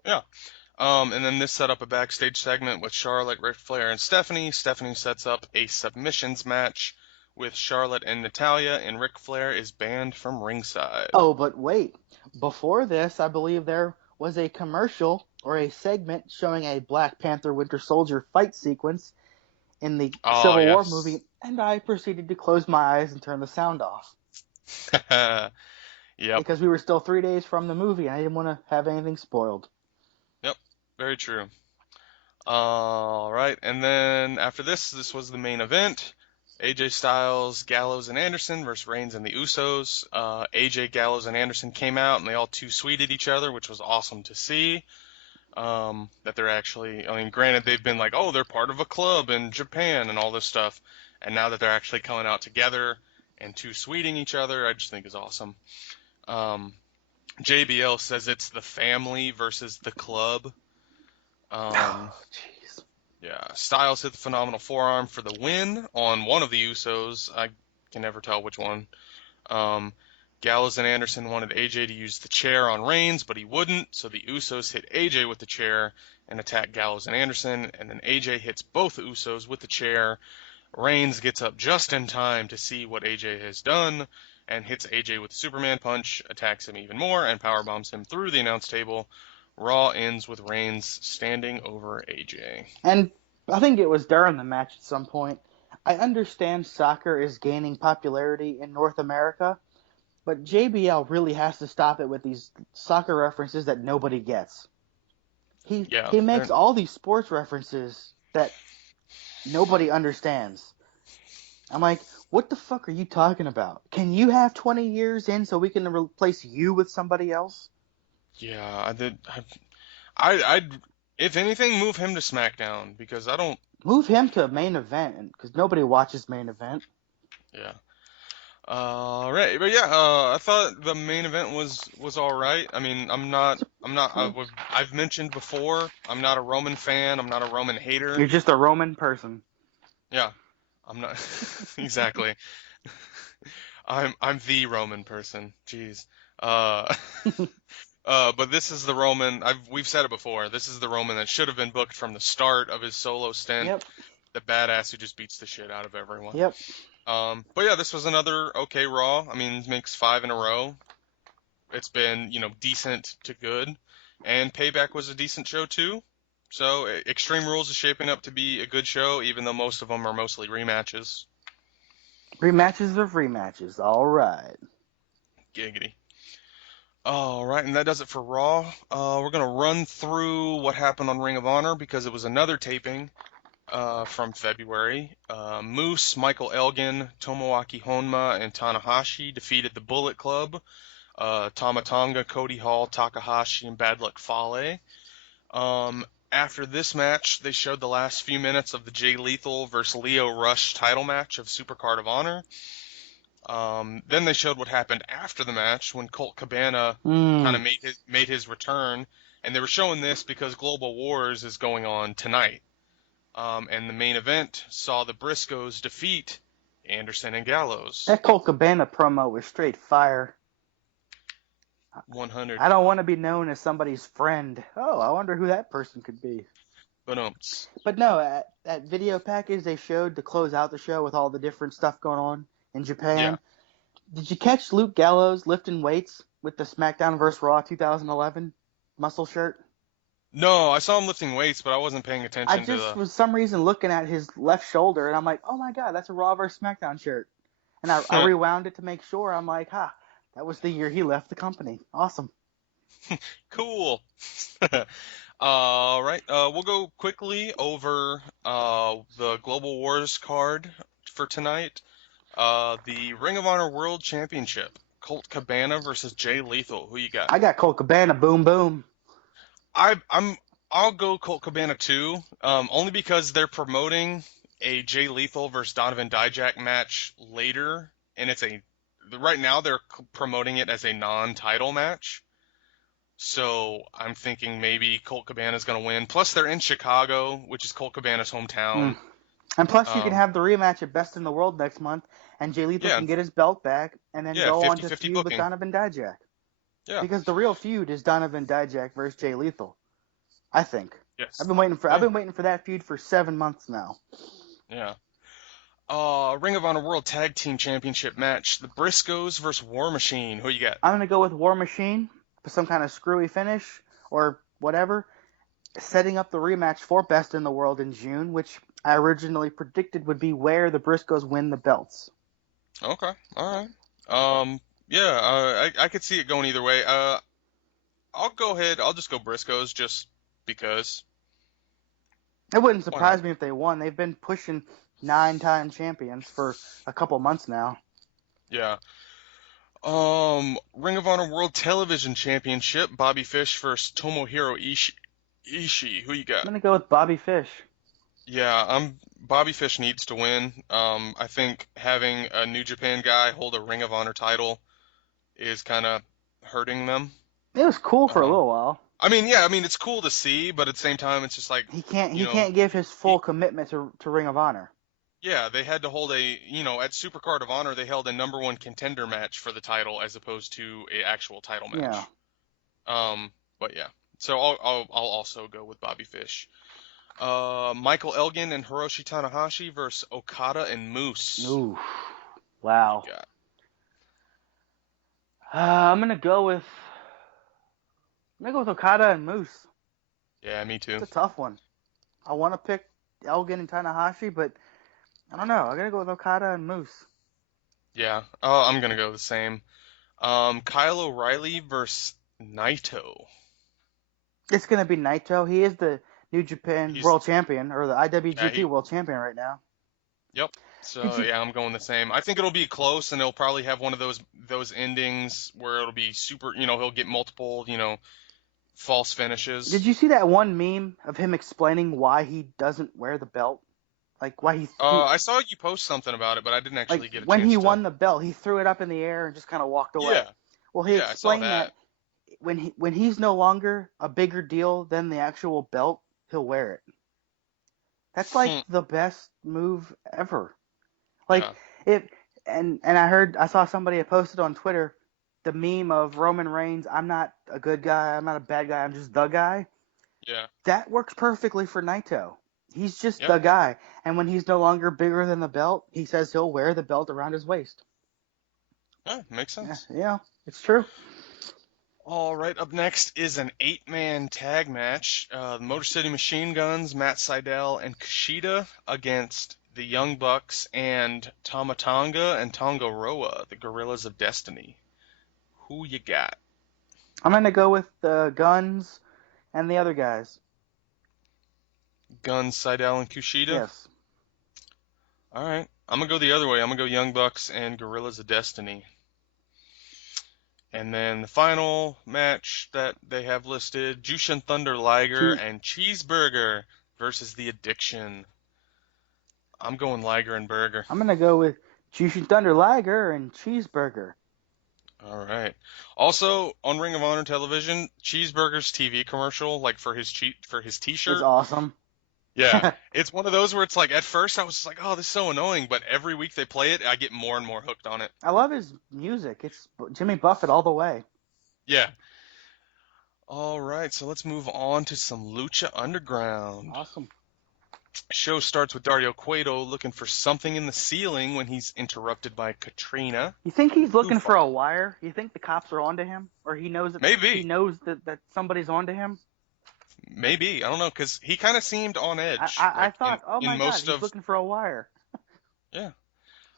Yeah. And then this set up a backstage segment with Charlotte, Ric Flair, and Stephanie. Stephanie sets up a submissions match with Charlotte and Natalya, and Ric Flair is banned from ringside. Oh, but wait. Before this, I believe there was a commercial or a segment showing a Black Panther Winter Soldier fight sequence in the Civil War movie, and I proceeded to close my eyes and turn the sound off. Yep. Because we were still 3 days from the movie, and I didn't want to have anything spoiled. Yep, very true. All right, and then after this was the main event. AJ Styles, Gallows, and Anderson versus Reigns and the Usos. AJ, Gallows, and Anderson came out, and they all two-sweeted each other, which was awesome to see. That they're actually, I mean, granted, they've been like, oh, they're part of a club in Japan and all this stuff, and now that they're actually coming out together and two-sweeting each other, I just think is awesome. JBL says it's the family versus the club. Jeez. Yeah, Styles hit the phenomenal forearm for the win on one of the Usos. I can never tell which one. Gallows and Anderson wanted AJ to use the chair on Reigns, but he wouldn't, so the Usos hit AJ with the chair and attacked Gallows and Anderson, and then AJ hits both Usos with the chair. Reigns gets up just in time to see what AJ has done and hits AJ with a Superman punch, attacks him even more, and powerbombs him through the announce table. Raw ends with Reigns standing over AJ. And I think it was during the match at some point. I understand soccer is gaining popularity in North America, but JBL really has to stop it with these soccer references that nobody gets. He makes all these sports references that nobody understands. I'm like, what the fuck are you talking about? Can you have 20 years in so we can replace you with somebody else? Yeah, I'd if anything, move him to SmackDown, because I don't... Move him to main event, because nobody watches main event. Yeah. Right, but yeah, I thought the main event was all right. I mean, I've mentioned before, I'm not a Roman fan, I'm not a Roman hater. You're just a Roman person. Yeah, I'm not exactly. I'm the Roman person. Jeez. But this is the Roman. We've said it before. This is the Roman that should have been booked from the start of his solo stint. Yep. The badass who just beats the shit out of everyone. Yep. But yeah, this was another okay Raw. I mean, it makes 5 in a row. It's been, decent to good, and Payback was a decent show too. So Extreme Rules is shaping up to be a good show, even though most of them are mostly rematches. Rematches of rematches. All right. Giggity. All right, and that does it for Raw. We're going to run through what happened on Ring of Honor, because it was another taping from February. Moose, Michael Elgin, Tomoaki Honma, and Tanahashi defeated the Bullet Club. Tama Tonga, Cody Hall, Takahashi, and Bad Luck Fale. After this match, they showed the last few minutes of the Jay Lethal versus Leo Rush title match of Supercard of Honor. Then they showed what happened after the match when Colt Cabana kind of made his return, and they were showing this because Global Wars is going on tonight. And the main event saw the Briscoes defeat Anderson and Gallows. That Colt Cabana promo was straight fire. 100. I don't want to be known as somebody's friend. Oh, I wonder who that person could be. But no, that video package they showed to close out the show with all the different stuff going on in Japan. Yeah. Did you catch Luke Gallows lifting weights with the SmackDown vs. Raw 2011 muscle shirt? No, I saw him lifting weights, but I wasn't paying attention I just was some reason looking at his left shoulder, and I'm like, oh my god, that's a Raw vs. SmackDown shirt. And I rewound it to make sure. I'm like, that was the year he left the company. Awesome. Cool. All right. We'll go quickly over the Global Wars card for tonight. The Ring of Honor World Championship. Colt Cabana versus Jay Lethal. Who you got? I got Colt Cabana. Boom, boom. I'll go Colt Cabana too. Only because they're promoting a Jay Lethal versus Donovan Dijak match later, and right now they're promoting it as a non-title match. So I'm thinking maybe Colt Cabana's going to win. Plus they're in Chicago, which is Colt Cabana's hometown. And plus you can have the rematch at Best in the World next month, and Jay Lethal can get his belt back and then go on to feud with Donovan Dijak. Yeah. Because the real feud is Donovan Dijak versus Jay Lethal, I think. Yes. I've been waiting for that feud for 7 months now. Yeah. Ring of Honor World Tag Team Championship match. The Briscoes versus War Machine. Who you got? I'm going to go with War Machine for some kind of screwy finish or whatever, setting up the rematch for Best in the World in June, which I originally predicted would be where the Briscoes win the belts. Okay. All right. Yeah, I could see it going either way. I'll go ahead. I'll just go Briscoes just because. It wouldn't surprise me if they won. They've been pushing 9-time champions for a couple months now. Yeah. Ring of Honor World Television Championship. Bobby Fish versus Tomohiro Ishii. Who you got? I'm going to go with Bobby Fish. Yeah, Bobby Fish needs to win. I think having a New Japan guy hold a Ring of Honor title is kind of hurting them. It was cool for a little while. It's cool to see, but at the same time, it's just like he can't give his full commitment to Ring of Honor. Yeah, they had to hold at Supercard of Honor, they held a number one contender match for the title as opposed to an actual title match. Yeah. But yeah, so I'll also go with Bobby Fish. Michael Elgin and Hiroshi Tanahashi versus Okada and Moose. Ooh, wow. I'm gonna go with Okada and Moose. Yeah, me too. It's a tough one. I want to pick Elgin and Tanahashi, but I don't know. I'm gonna go with Okada and Moose. Yeah, I'm gonna go the same. Kyle O'Reilly versus Naito. It's gonna be Naito. He is the New Japan World Champion, or the IWGP World Champion right now. Yep. So yeah, I'm going the same. I think it'll be close, and it'll probably have one of those endings where it'll be super. He'll get multiple, false finishes. Did you see that one meme of him explaining why he doesn't wear the belt? Like why he? I saw you post something about it, but I didn't actually get a chance. When he won the belt, he threw it up in the air and just kind of walked away. Yeah. Well, he explained that when he's no longer a bigger deal than the actual belt, he'll wear it. That's like the best move ever. And I saw somebody had posted on Twitter the meme of Roman Reigns, I'm not a good guy, I'm not a bad guy, I'm just the guy. Yeah. That works perfectly for Naito. He's just the guy. And when he's no longer bigger than the belt, he says he'll wear the belt around his waist. Yeah, makes sense. Yeah, it's true. All right, up next is an 8-man tag match. The Motor City Machine Guns, Matt Sydal and Kushida against the Young Bucks and Tama Tonga and Tonga Roa, the Gorillas of Destiny. Who you got? I'm going to go with the Guns and the other guys. Guns, Sydal, and Kushida? Yes. All right. I'm going to go the other way. I'm going to go Young Bucks and Gorillas of Destiny. And then the final match that they have listed, Jushin Thunder Liger and Cheeseburger versus The Addiction. I'm going Liger and Burger. I'm going to go with Jushin Thunder Liger and Cheeseburger. All right. Also, on Ring of Honor television, Cheeseburger's TV commercial, like for his T-shirt. It's awesome. Yeah. It's one of those where it's like, at first I was just like, oh, this is so annoying, but every week they play it, I get more and more hooked on it. I love his music. It's Jimmy Buffett all the way. Yeah. All right, so let's move on to some Lucha Underground. Awesome. Show starts with Dario Cueto looking for something in the ceiling when he's interrupted by Katrina. You think he's looking for a wire? You think the cops are onto him? Or he knows that Maybe. He knows that somebody's onto him? Maybe. I don't know, because he kind of seemed on edge. I thought, oh my God, he's looking for a wire. Yeah.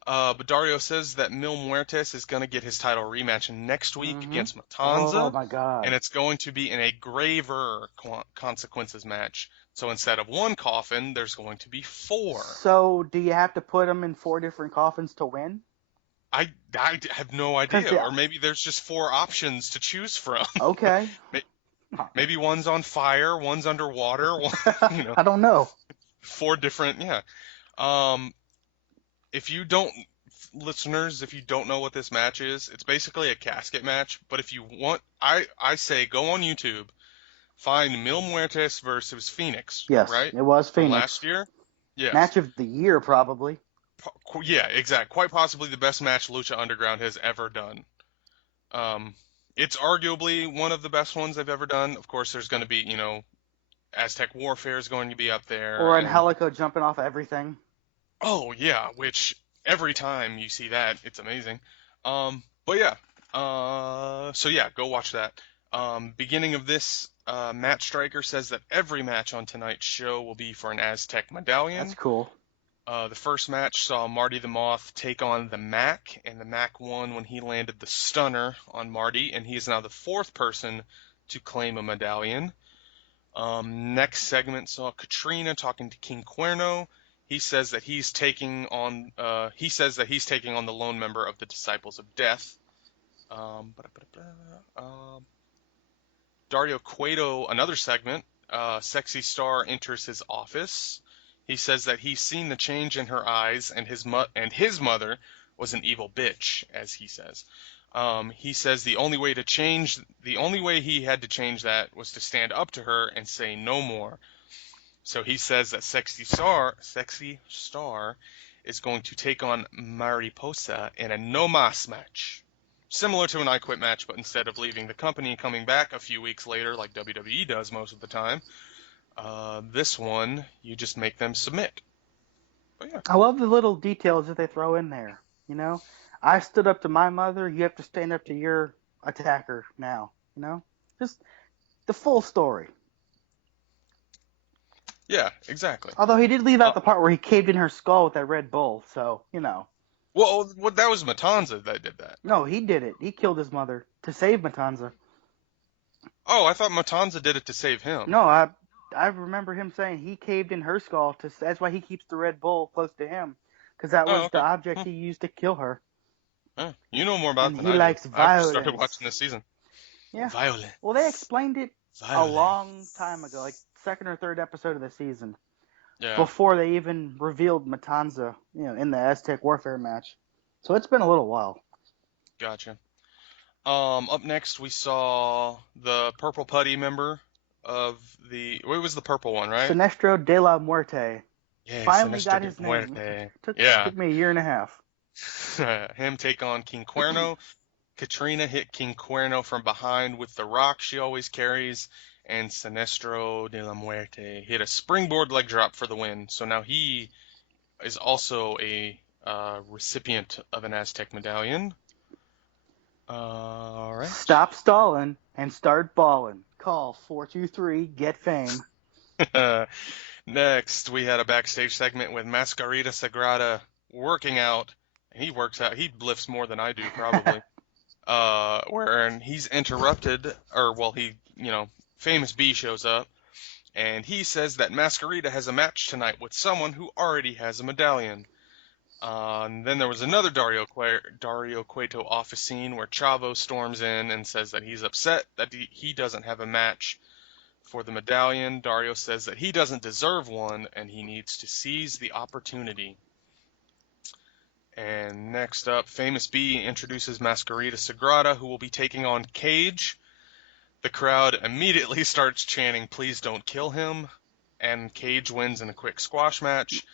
But Dario says that Mil Muertes is going to get his title rematch next week against Matanza. Oh my God. And it's going to be in a graver consequences match. So instead of one coffin, there's going to be 4. So do you have to put them in 4 different coffins to win? I have no idea. Or maybe there's just 4 options to choose from. Okay. Maybe one's on fire, one's underwater. One, I don't know. 4 different, yeah. If you don't, listeners, if you don't know what this match is, it's basically a casket match. But if you want, I say go on YouTube, find Mil Muertes versus Phoenix. Yes, right? It was Phoenix. From last year. Yes. Match of the year, probably. Yeah, exactly. Quite possibly the best match Lucha Underground has ever done. It's arguably one of the best ones they've ever done. Of course, there's going to be, Aztec Warfare is going to be up there. Or Angelico jumping off everything. Oh, yeah, which every time you see that, it's amazing. But yeah, so yeah, go watch that. Beginning of this, Matt Stryker says that every match on tonight's show will be for an Aztec medallion. That's cool. The first match saw Marty the Moth take on the Mac, and the Mac won when he landed the stunner on Marty, and he is now the 4th person to claim a medallion. Next segment saw Katrina talking to King Cuerno. He says that he's taking on the lone member of the Disciples of Death. Dario Cueto, another segment. Sexy Star enters his office. He says that he's seen the change in her eyes, and his mother was an evil bitch, as he says. He says the only way he had to change that was to stand up to her and say no more. So he says that Sexy Star is going to take on Mariposa in a no mas match. Similar to an I Quit match, but instead of leaving the company and coming back a few weeks later like WWE does most of the time, this one, you just make them submit. But yeah. I love the little details that they throw in there. I stood up to my mother, you have to stand up to your attacker now. Just the full story. Yeah, exactly. Although he did leave out the part where he caved in her skull with that Red Bull, so, Well, that was Matanza that did that. No, he did it. He killed his mother to save Matanza. Oh, I thought Matanza did it to save him. No, I remember him saying he caved in her skull. That's why he keeps the Red Bull close to him, because that was the object he used to kill her. You know more about it than he I likes do. violence. I've started watching this season. Yeah. Violence. Well, they explained it Violence. a long time ago, like 2nd or 3rd episode of the season. Yeah. Before they even revealed Matanza, in the Aztec Warfare match. So it's been a little while. Gotcha. Up next, we saw the Purple Putty member of the... What was the purple one, right? Sinestro de la Muerte. Yeah, Finally Sinestro got de his Muerte. name. Took me a year and a half. Him take on King Cuerno. Katrina hit King Cuerno from behind with the rock she always carries. And Sinestro de la Muerte hit a springboard leg drop for the win. So now he is also a recipient of an Aztec medallion. All right. Stop stalling and start balling. Call 423 get fame. Next, we had a backstage segment with Mascarita Sagrada working out. He works out. He lifts more than I do, probably. Where he's interrupted, Famous B shows up, and he says that Mascarita has a match tonight with someone who already has a medallion. And then there was another Dario Cueto office scene where Chavo storms in and says that he's upset that he doesn't have a match for the medallion. Dario says that he doesn't deserve one and he needs to seize the opportunity. And next up, Famous B introduces Masquerita Sagrada, who will be taking on Cage. The crowd immediately starts chanting, "Please don't kill him," and Cage wins in a quick squash match.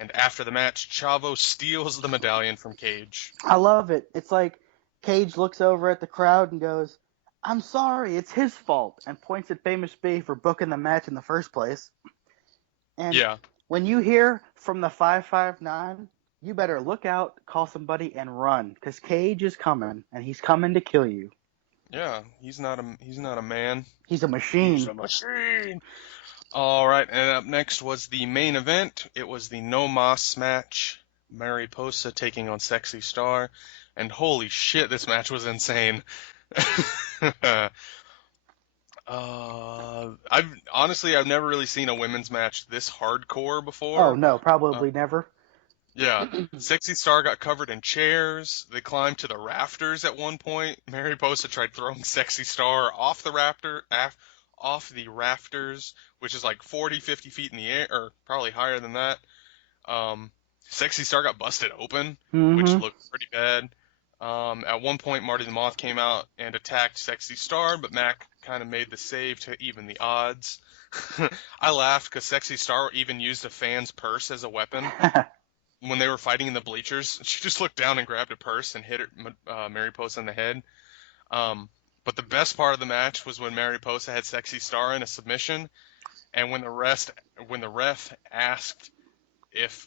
And after the match, Chavo steals the medallion from Cage. I love it. It's like Cage looks over at the crowd and goes, "I'm sorry, it's his fault," and points at Famous B for booking the match in the first place. And Yeah. when you hear from the 559, you better look out, call somebody, and run, because Cage is coming, and he's coming to kill you. Yeah, he's not a man. He's a machine. He's a machine. All right, and up next was the main event. It was the No Mas match. Mariposa taking on Sexy Star, and holy shit, this match was insane. I've never really seen a women's match this hardcore before. Oh, no, probably never. Yeah, Sexy Star got covered in chairs. They climbed to the rafters at one point. Mariposa tried throwing Sexy Star off the rafters, which is like 40, 50 feet in the air, or probably higher than that. Sexy Star got busted open, which looked pretty bad. At one point, Marty the Moth came out and attacked Sexy Star, but Mac kind of made the save to even the odds. I laughed because Sexy Star even used a fan's purse as a weapon. When they were fighting in the bleachers, she just looked down and grabbed a purse and hit Mariposa in the head. But the best part of the match was when Mariposa had Sexy Star in a submission, and when the ref asked if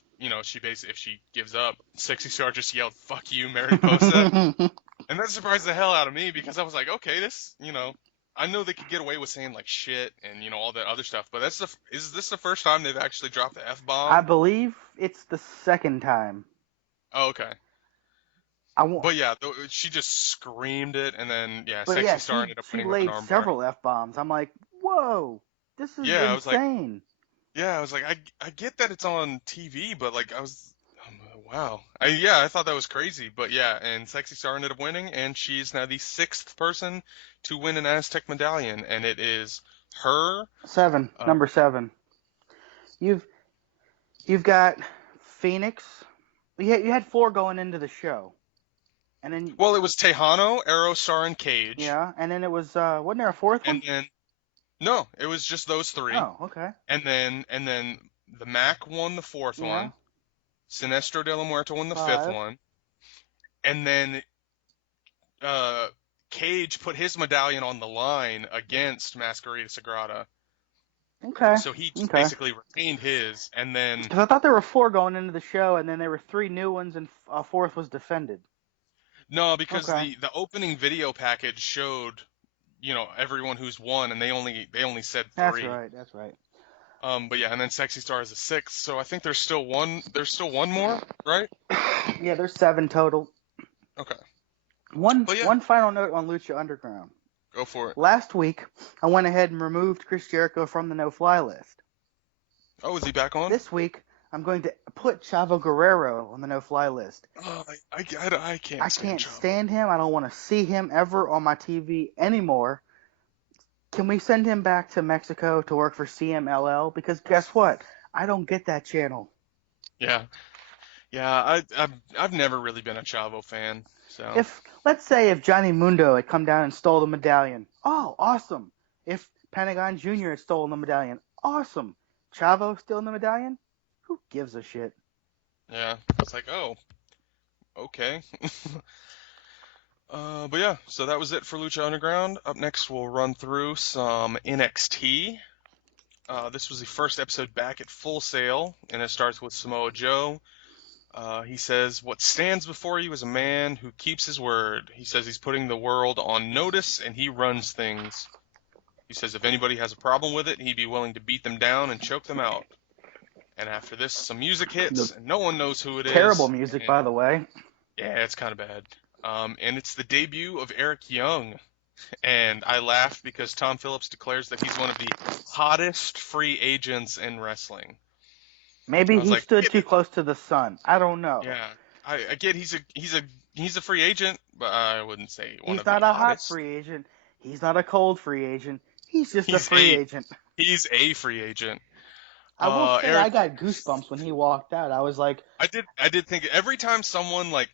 she gives up, Sexy Star just yelled "Fuck you, Mariposa," and that surprised the hell out of me because I was like, okay, this, I know they could get away with saying like shit and all that other stuff, but is this the first time they've actually dropped the F-bomb? I believe it's the second time. Oh, okay. But yeah, she just screamed it, and then Sexy Star ended up winning with an armbar. She laid several F-bombs. I'm like, whoa, this is insane. I was like, I get that it's on TV, but like wow. I thought that was crazy, but yeah, and Sexy Star ended up winning, and she's now the 6th person to win an Aztec medallion, and it is her. Number 7. You've got Phoenix. You had 4 going into the show. And then, well, it was Tejano, Aerostar, and Cage. Yeah, and then it was wasn't there a 4th one? And then no, it was just those 3. Oh, okay. And then the Mac won the 4th one. Sinestro de la Muerte won the 5th one. And then Cage put his medallion on the line against Masquerita Sagrada. Okay. So he basically retained his, and then... Because I thought there were 4 going into the show, and then there were 3 new ones, and a 4th was defended. No, because the opening video package showed, everyone who's won, and they only said 3. That's right. But yeah, and then Sexy Star is a 6th, so I think there's still one more, right? Yeah, there's 7 total. Okay. One final note on Lucha Underground. Go for it. Last week, I went ahead and removed Chris Jericho from the no-fly list. Oh, is he back on? This week, I'm going to put Chavo Guerrero on the no-fly list. Oh, I can't stand him. I don't want to see him ever on my TV anymore. Can we send him back to Mexico to work for CMLL? Because guess what? I don't get that channel. Yeah. I've never really been a Chavo fan. So Let's say if Johnny Mundo had come down and stole the medallion, oh, awesome. If Pentagon Jr. had stolen the medallion, awesome. Chavo stealing the medallion? Who gives a shit? Yeah, it's like, oh, okay. But yeah, so that was it for Lucha Underground. Up next, we'll run through some NXT. This was the first episode back at Full Sail, and it starts with Samoa Joe. He says, what stands before you is a man who keeps his word. He says he's putting the world on notice, and he runs things. He says if anybody has a problem with it, he'd be willing to beat them down and choke them out. And after this, some music hits, and no one knows who it is. Terrible music, by the way. Yeah, it's kind of bad. And it's the debut of Eric Young. And I laughed because Tom Phillips declares that he's one of the hottest free agents in wrestling. Maybe I was he like, stood too close to the sun. I don't know. yeah, I get he's a free agent, but I wouldn't say one He's of the not a hot hottest. free agent. He's not a cold free agent. He's just a He's free a agent. he's a free agent. I will say I Eric, got goosebumps when he walked out. I was like, I did think every time someone like,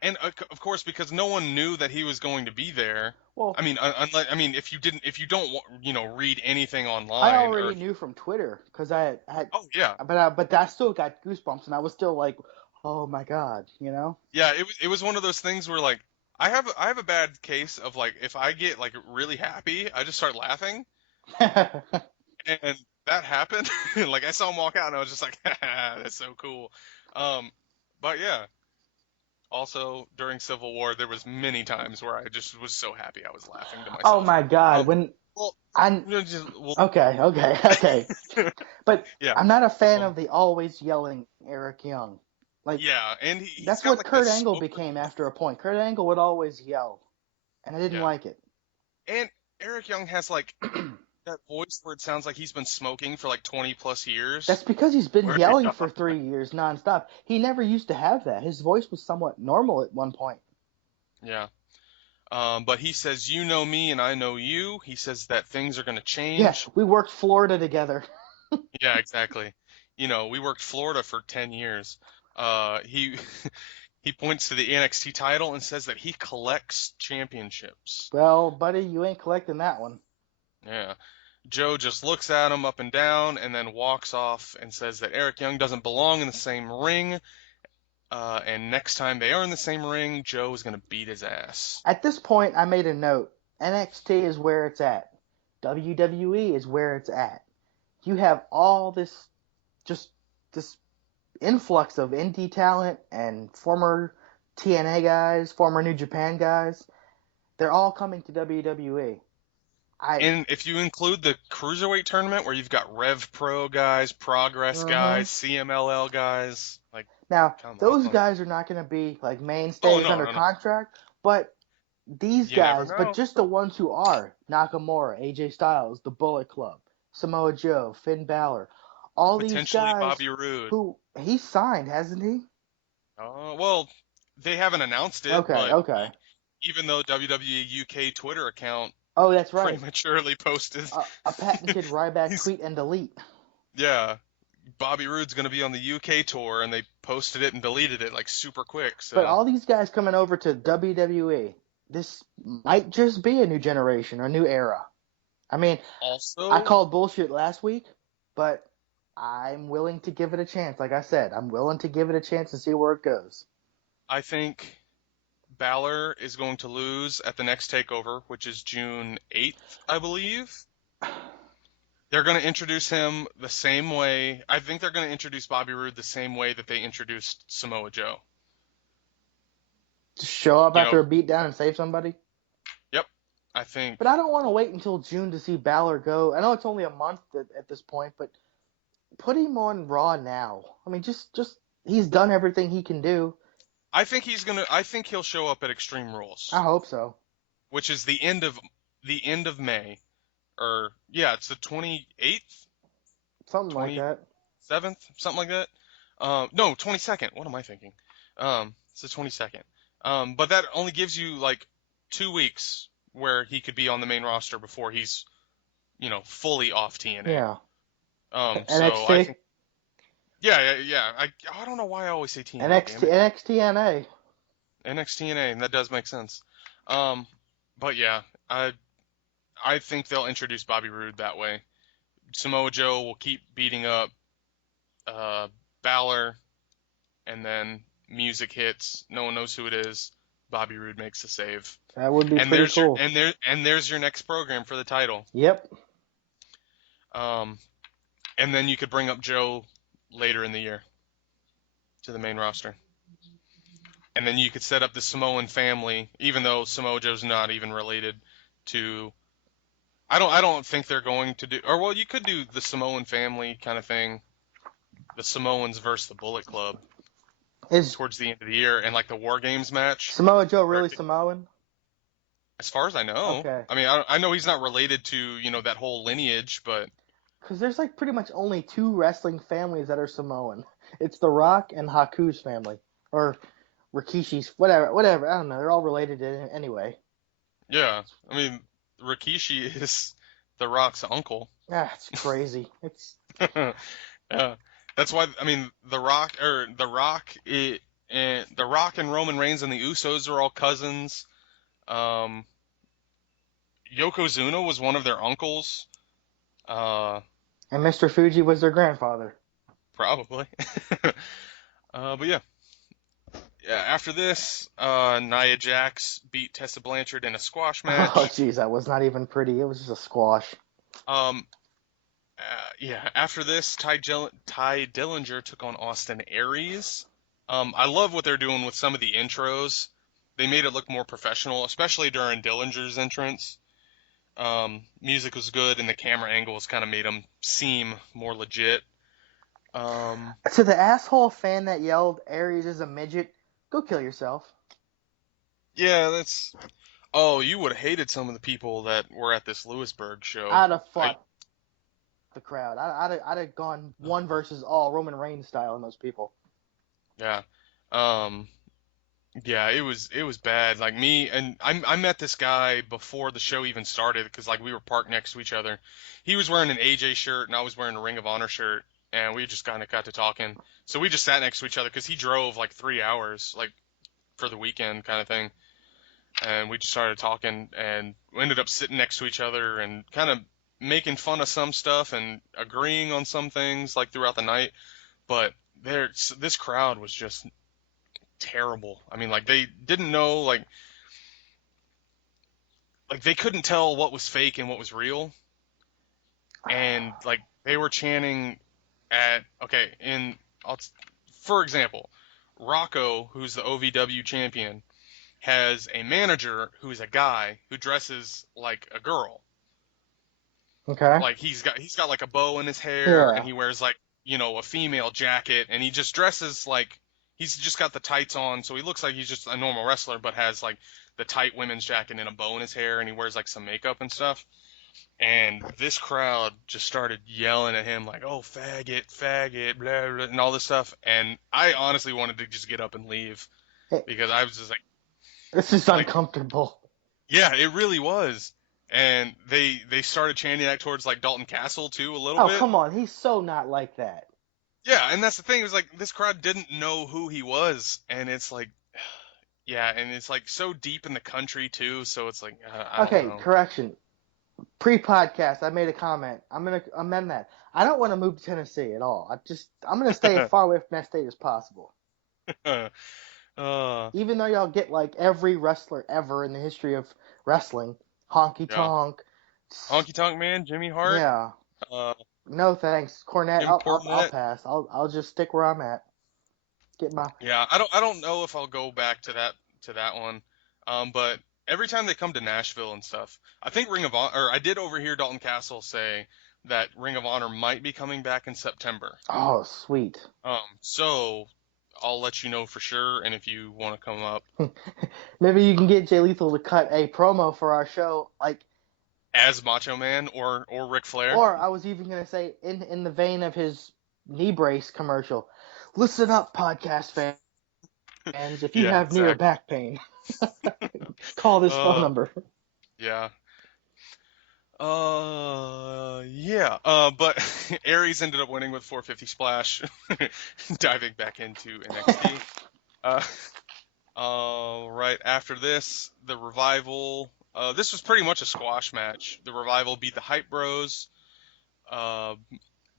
and of course because no one knew that he was going to be there. well, I mean, unless I mean if you don't read anything I online or already knew from Twitter because I had, oh yeah but I still got goosebumps and I was still like, oh my god, you know? yeah it was one of those things where like I have a bad case of like if I get like really happy I just start laughing and that happened. Like I saw him walk out and I was just like that's so cool. Um, but yeah. Also, during Civil War, there was many times where I just was so happy I was laughing to Oh myself. my god, when Well, I well, okay, but yeah, I'm not a fan um, of the always yelling Eric Young. Like yeah, and he's that's got what like Kurt this Angle spoken, became after a point. Kurt Angle would always yell, and I didn't yeah, like it. and Eric Young has like that voice where it sounds like he's been smoking for like 20 plus That's years. because he's been Where, yelling for 3 years nonstop. He never used to have that. His voice was somewhat normal at one point. yeah, but he says, "You know me, and I know you." He says that things are going to Yeah, change. we worked Florida together. Yeah, exactly. We worked Florida for 10 years. He he points to the NXT title and says that he collects championships. Well, buddy, you ain't collecting that one. Yeah. Joe just looks at him up and down and then walks off and says that Eric Young doesn't belong in the same ring. And next time they are in the same ring, Joe is going to beat his ass. At this point, I made a note. NXT is where it's at. WWE is where it's at. You have all just this influx of indie talent and former TNA guys, former New Japan guys. They're all coming to WWE. And if you include the Cruiserweight tournament where you've got Rev Pro guys, Progress Mhm. guys, CMLL guys, like, Now, come those on. guys are not going to be like Oh, mainstays no, under no, no. contract, but these You never guys, but know. just the ones who are Nakamura, AJ Styles, the Bullet Club, Samoa Joe, Finn Balor, all these Potentially guys Bobby Roode. who he signed, hasn't he? Well, they haven't announced it, Okay, but okay. even though WWE UK Twitter account Oh, that's right. prematurely posted, A patented Ryback he's- tweet and delete. yeah, Bobby Roode's going to be on the UK tour, and they posted it and deleted it like super quick. So But all these guys coming over to WWE, this might just be a new generation, a new era. I mean, also, I called bullshit last week, but I'm willing to give it a chance. Like I said, I'm willing to give it a chance and see where it goes. I think Balor is going to lose at the next takeover, which is June 8th, I believe. They're going to introduce him the same way. I think they're going to introduce Bobby Roode the same way that they introduced Samoa Joe. Just show up You after know- a beatdown and save somebody. Yep, I think. But I don't want to wait until June to see Balor go. I know it's only a month at this point, but put him on Raw now. I mean, just he's done everything he can do. I think he'll show up at Extreme Rules, I hope so. which is the end of May, or yeah, it's the 28th, Something like that. 7th, something like that. No, 22nd. What am I thinking? It's the 22nd. But that only gives you like 2 weeks where he could be on the main roster before he's, fully off TNA. Yeah. So NXT. I think, yeah. I don't know why I always say TNA. NXTNA. NXTNA, and that does make sense. But yeah, I think they'll introduce Bobby Roode that way. Samoa Joe will keep beating up Balor, and then music hits. No one knows who it is. Bobby Roode makes the save. That would be And pretty there's cool. there's your next program for the title. Yep. And then you could bring up Joe later in the year to the main roster. And then you could set up the Samoan family, even though Samoa Joe's not even related to. I don't think they're going to do. Or well, you could do the Samoan family kind of thing. The Samoans versus the Bullet Club Is towards the end of the year, and like the War Games match. Samoa Joe really Samoan? As far as I know. Okay. I mean, I know he's not related to that whole lineage, but Because there's like pretty much only two wrestling families that are Samoan. It's The Rock and Haku's family, or Rikishi's, whatever. I don't know. They're all related anyway. Yeah, I mean, Rikishi is The Rock's uncle. Ah, it's crazy. It's Yeah, that's why. I mean, The Rock and The Rock and Roman Reigns and the Usos are all cousins. Yokozuna was one of their uncles. and Mr. Fuji was their grandfather. Probably. But yeah. Yeah, after this, Nia Jax beat Tessa Blanchard in a squash match. Oh, jeez, that was not even pretty. It was just a squash. Yeah, after this, Ty Dillinger took on Austin Aries. I love what they're doing with some of the intros. They made it look more professional, especially during Dillinger's entrance. Music was good, and the camera angles kind of made them seem more legit. To the asshole fan that yelled Aries is a midget, go kill yourself. Yeah, that's... Oh, you would have hated some of the people that were at this Lewisburg show. I'd have fought the crowd. I'd have gone one versus all, Roman Reigns style, in those people. Yeah. Yeah, it was bad. Like me, and I met this guy before the show even started because like we were parked next to each other. He was wearing an AJ shirt and I was wearing a Ring of Honor shirt, and we just kind of got to talking. So we just sat next to each other because he drove like 3 hours, like for the weekend kind of thing. And we just started talking, and we ended up sitting next to each other and kind of making fun of some stuff and agreeing on some things like throughout the night. But this crowd was just terrible. I mean, like they didn't know, like they couldn't tell what was fake and what was real. And like they were chanting at for example, Rocco, who's the OVW champion, has a manager who's a guy who dresses like a girl. Okay. Like he's got like a bow in his hair, Yeah. and he wears like, a female jacket, and he just dresses like he's just got the tights on, so he looks like he's just a normal wrestler, but has like the tight women's jacket and a bow in his hair, and he wears like some makeup and stuff. And this crowd just started yelling at him like, "Oh, faggot, blah, blah," and all this stuff. And I honestly wanted to just get up and leave because I was just like, this is uncomfortable. yeah, it really was. And they started chanting that towards like Dalton Castle too a little bit. Oh, come on. He's so not like that. Yeah, and that's the thing. It was like this crowd didn't know who he was, and it's like, yeah, and it's like so deep in the country too. So it's like, I don't know. Correction. Pre-podcast, I made a comment. I'm gonna amend that. I don't want to move to Tennessee at all. I'm gonna stay as far away from that state as possible. Even though y'all get like every wrestler ever in the history of wrestling, Honky Tonk, Honky Tonk Man, Jimmy Hart. Yeah. No thanks, Cornette. I'll pass. I'll just stick where I'm at. Get my. Yeah, I don't know if I'll go back to that one. But every time they come to Nashville and stuff, I think Ring of Honor, or I did overhear Dalton Castle say that Ring of Honor might be coming back in September. Oh, sweet. So I'll let you know for sure, and if you want to come up. Maybe you can get Jay Lethal to cut a promo for our show, like as Macho Man or Ric Flair. Or I was even gonna say in the vein of his knee brace commercial. Listen up, podcast fans. If you have knee or back pain, call this phone number. Yeah. But Aries ended up winning with 450 splash, diving back into NXT. Right after this, the Revival. This was pretty much a squash match. The Revival beat the Hype Bros.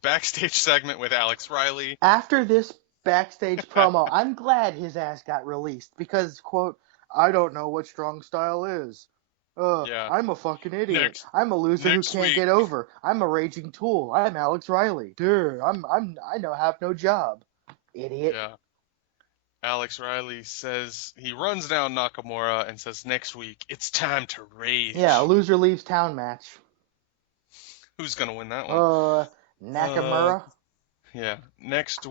Backstage segment with Alex Riley. After this backstage promo, I'm glad his ass got released because, quote, I don't know what strong style is. I'm a fucking idiot. I'm a loser who can't get over. I'm a raging tool. I'm Alex Riley. Dude, I have no job. Idiot. Yeah. Alex Riley says he runs down Nakamura and says next week it's time to rage. Yeah, a loser leaves town match. Who's gonna win that one? Nakamura. Yeah. Next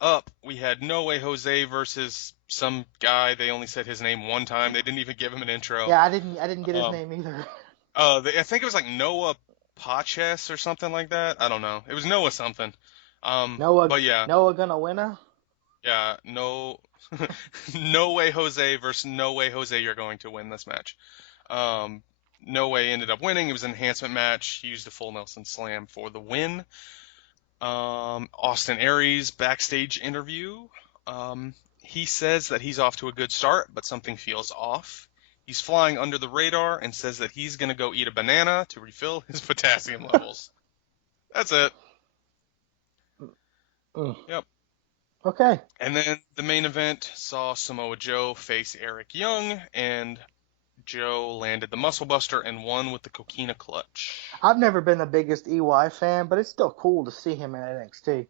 up, we had No Way Jose versus some guy. They only said his name one time. They didn't even give him an intro. Yeah, I didn't get his name either. I think it was like Noah Paches or something like that. I don't know. It was Noah something. Noah But yeah, Noah gonna win her? yeah, no, no way Jose versus no way Jose you're going to win this match. Um, no way ended up winning. It was an enhancement match. He used a full Nelson Slam for the win. Austin Aries backstage interview. He says that he's off to a good start, but something feels off. He's flying under the radar and says that he's going to go eat a banana to refill his potassium levels. That's it. Yep. Okay. And then the main event saw Samoa Joe face Eric Young, and Joe landed the Muscle Buster and won with the Coquina Clutch. I've never been the biggest EY fan, but it's still cool to see him in NXT.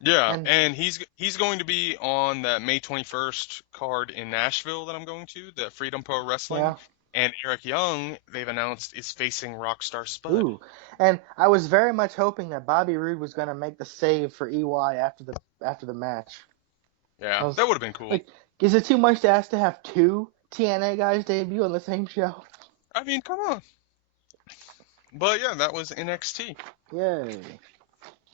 Yeah, and he's going to be on that May 21st card in Nashville that I'm going to, the Freedom Pro Wrestling. Yeah. And Eric Young, they've announced, is facing Rockstar Spud. Ooh. And I was very much hoping that Bobby Roode was going to make the save for EY after the match. Yeah, that would have been cool. Like, is it too much to ask to have two TNA guys debut on the same show? I mean, come on. But yeah, that was NXT. Yay.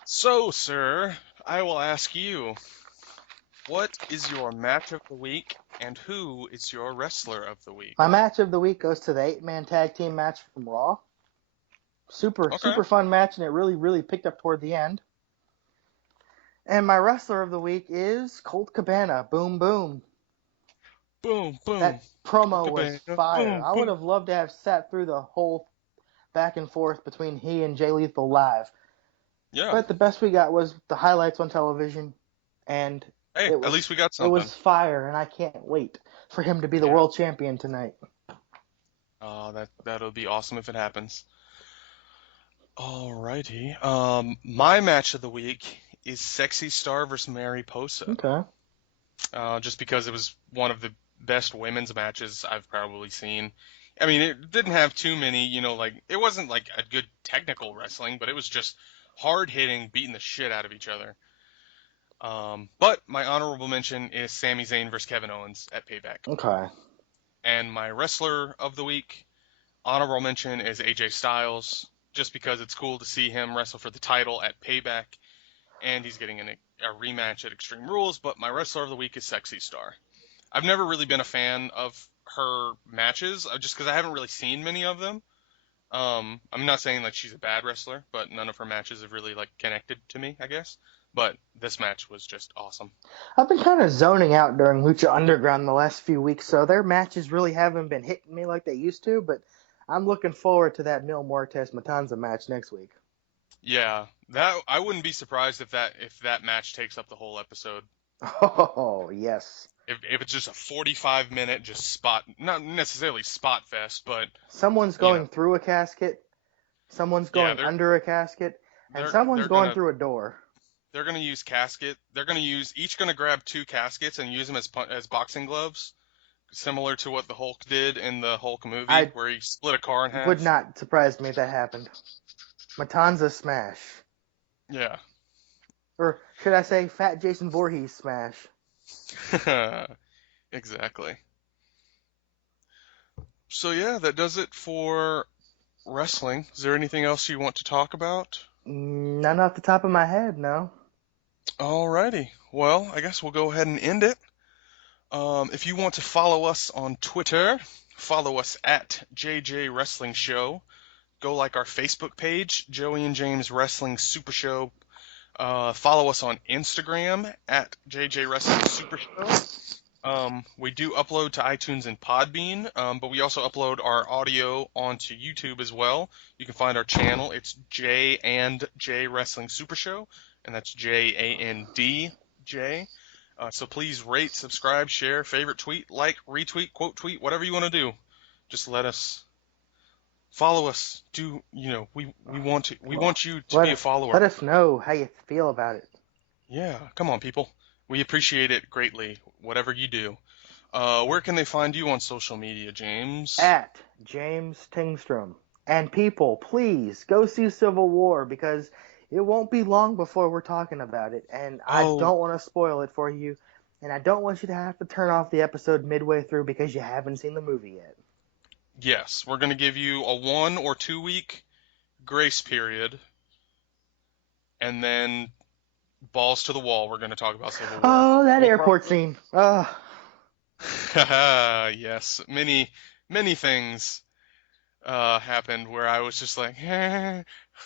So, sir, I will ask you, what is your match of the week, and who is your wrestler of the week? My match of the week goes to the 8-man tag team match from Raw. Super fun match, and it really, really picked up toward the end. And my wrestler of the week is Colt Cabana. Boom, boom. Boom, boom. That promo was fire. Boom, I would have loved to have sat through the whole back and forth between he and Jay Lethal live. Yeah. But the best we got was the highlights on television, and hey, at least we got something. It was fire, and I can't wait for him to be the world champion tonight. That'll be awesome if it happens. Alrighty. My match of the week is Sexy Star versus Mary Posa. Okay. Just because it was one of the best women's matches I've probably seen. I mean, it didn't have too many, it wasn't like a good technical wrestling, but it was just hard hitting, beating the shit out of each other. But my honorable mention is Sami Zayn versus Kevin Owens at Payback. Okay. And my wrestler of the week, honorable mention is AJ Styles, just because it's cool to see him wrestle for the title at Payback, and he's getting a rematch at Extreme Rules. But my wrestler of the week is Sexy Star. I've never really been a fan of her matches, just because I haven't really seen many of them. I'm not saying like she's a bad wrestler, but none of her matches have really like connected to me, I guess. But this match was just awesome. I've been kind of zoning out during Lucha Underground the last few weeks, so their matches really haven't been hitting me like they used to, but I'm looking forward to that Mil Muertes Matanza match next week. Yeah, that I wouldn't be surprised if that match takes up the whole episode. Oh, yes. If it's just a 45-minute not necessarily spot fest, but someone's going through a casket, someone's going under a casket, and someone's going through a door. They're going to use casket. They're going to each going to grab two caskets and use them as boxing gloves, similar to what the Hulk did in the Hulk movie, where he split a car in half. Would not surprise me if that happened. Matanza smash. Yeah. Or should I say Fat Jason Voorhees smash? Exactly. So yeah, that does it for wrestling. Is there anything else you want to talk about? None off the top of my head, no. Alrighty. Well, I guess we'll go ahead and end it. If you want to follow us on Twitter, follow us at JJ Wrestling Show. Go like our Facebook page, Joey and James Wrestling Super Show. Follow us on Instagram at JJ Wrestling Super Show. We do upload to iTunes and Podbean, but we also upload our audio onto YouTube as well. You can find our channel. It's JandJ Wrestling Super Show, and that's JandJ. So please rate, subscribe, share, favorite tweet, like, retweet, quote tweet, whatever you want to do. Just let us follow us. We want you to be a follower. Let us know how you feel about it. Yeah, come on, people. We appreciate it greatly, whatever you do. Where can they find you on social media, James? At James Tingstrom. And people, please go see Civil War, because it won't be long before we're talking about it. And I don't want to spoil it for you. And I don't want you to have to turn off the episode midway through because you haven't seen the movie yet. Yes, we're going to give you a 1 or 2 week grace period, and then balls to the wall. We're going to talk about Civil War. Oh, that airport scene. Yes, many things happened where I was just like,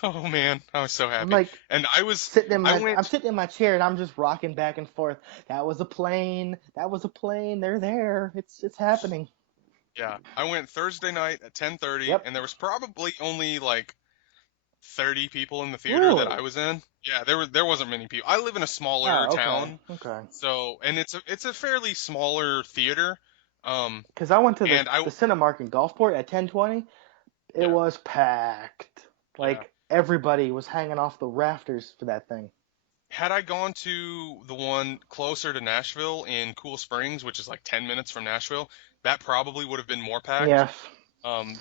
oh man, I was so happy. I'm like, and I'm sitting in my chair and I'm just rocking back and forth. That was a plane. That was a plane. They're there. It's happening. Yeah, I went Thursday night at 10:30, Yep. and there was probably only like 30 people in the theater Really? that I was in. Yeah, there wasn't many people. I live in a smaller Oh, okay. town, Okay. so and it's a fairly smaller theater. Because I went to and the Cinemark in Gulfport at 10:20. It Yeah. was packed. Like everybody was hanging off the rafters for that thing. Had I gone to the one closer to Nashville in Cool Springs, which is like 10 minutes from Nashville, that probably would have been more packed. Yes.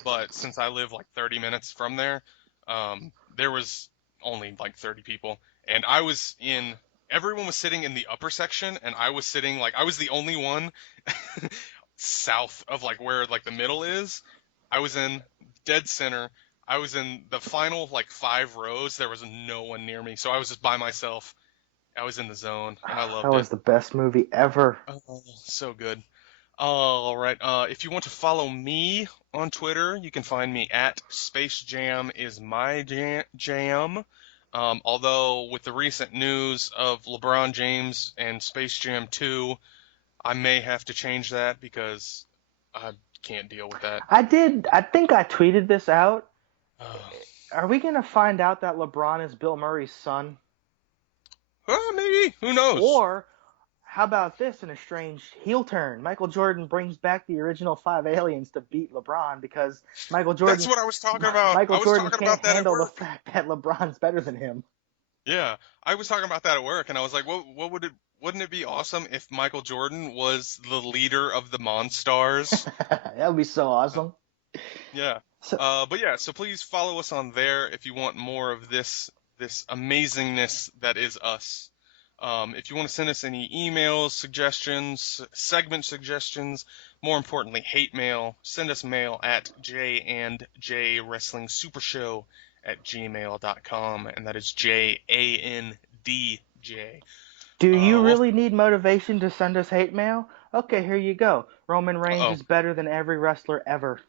But since I live like 30 minutes from there, there was only like 30 people, and everyone was sitting in the upper section, and I was sitting I was the only one south of like where like the middle is. I was in dead center. I was in the final 5 rows. There was no one near me, so I was just by myself. I was in the zone, and I loved it. That was the best movie ever. Oh, so good. All right. If you want to follow me on Twitter, you can find me at Space Jam is my jam. Although with the recent news of LeBron James and Space Jam 2, I may have to change that because I can't deal with that. I think I tweeted this out. Are we going to find out that LeBron is Bill Murray's son? Maybe. Who knows? Or how about this in a strange heel turn? Michael Jordan brings back the original 5 aliens to beat LeBron because Michael Jordan... That's what I was talking about. Michael Jordan can't handle the fact that LeBron's better than him. Yeah, I was talking about that at work, and I was like, wouldn't it be awesome if Michael Jordan was the leader of the Monstars? That would be so awesome. Yeah. So please follow us on there if you want more of this amazingness that is us. If you want to send us any emails, suggestions, segment suggestions, more importantly, hate mail, send us mail at JandJ Wrestling Supershow at gmail.com, and that is JandJ. Do you really need motivation to send us hate mail? Okay, here you go. Roman Reigns is better than every wrestler ever.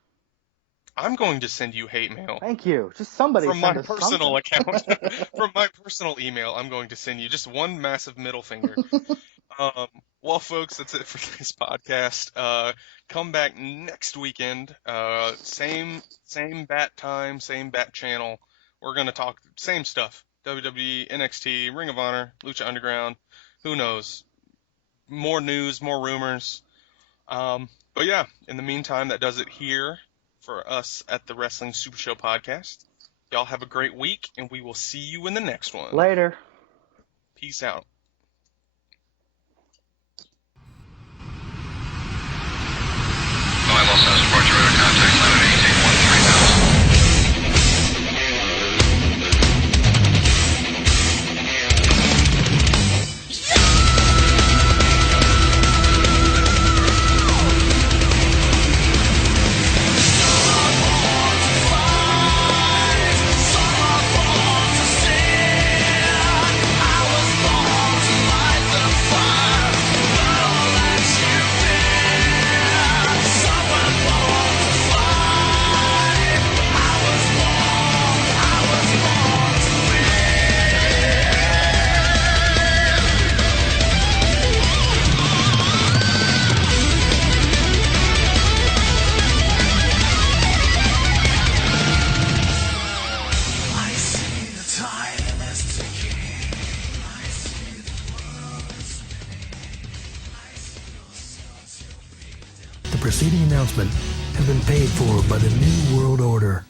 I'm going to send you hate mail. Thank you. Just somebody from send my us personal something. account. From my personal email, I'm going to send you just one massive middle finger. Well, folks, that's it for this podcast. Come back next weekend. Same bat time, same bat channel. We're going to talk same stuff. WWE, NXT, Ring of Honor, Lucha Underground. Who knows? More news, more rumors. But yeah, in the meantime, that does it here for us at the Wrestling Super Show podcast. Y'all have a great week, and we will see you in the next one. Later. Peace out. My Los Angeles Departure Radar contact line at 1813,000. The preceding announcement has been paid for by the New World Order.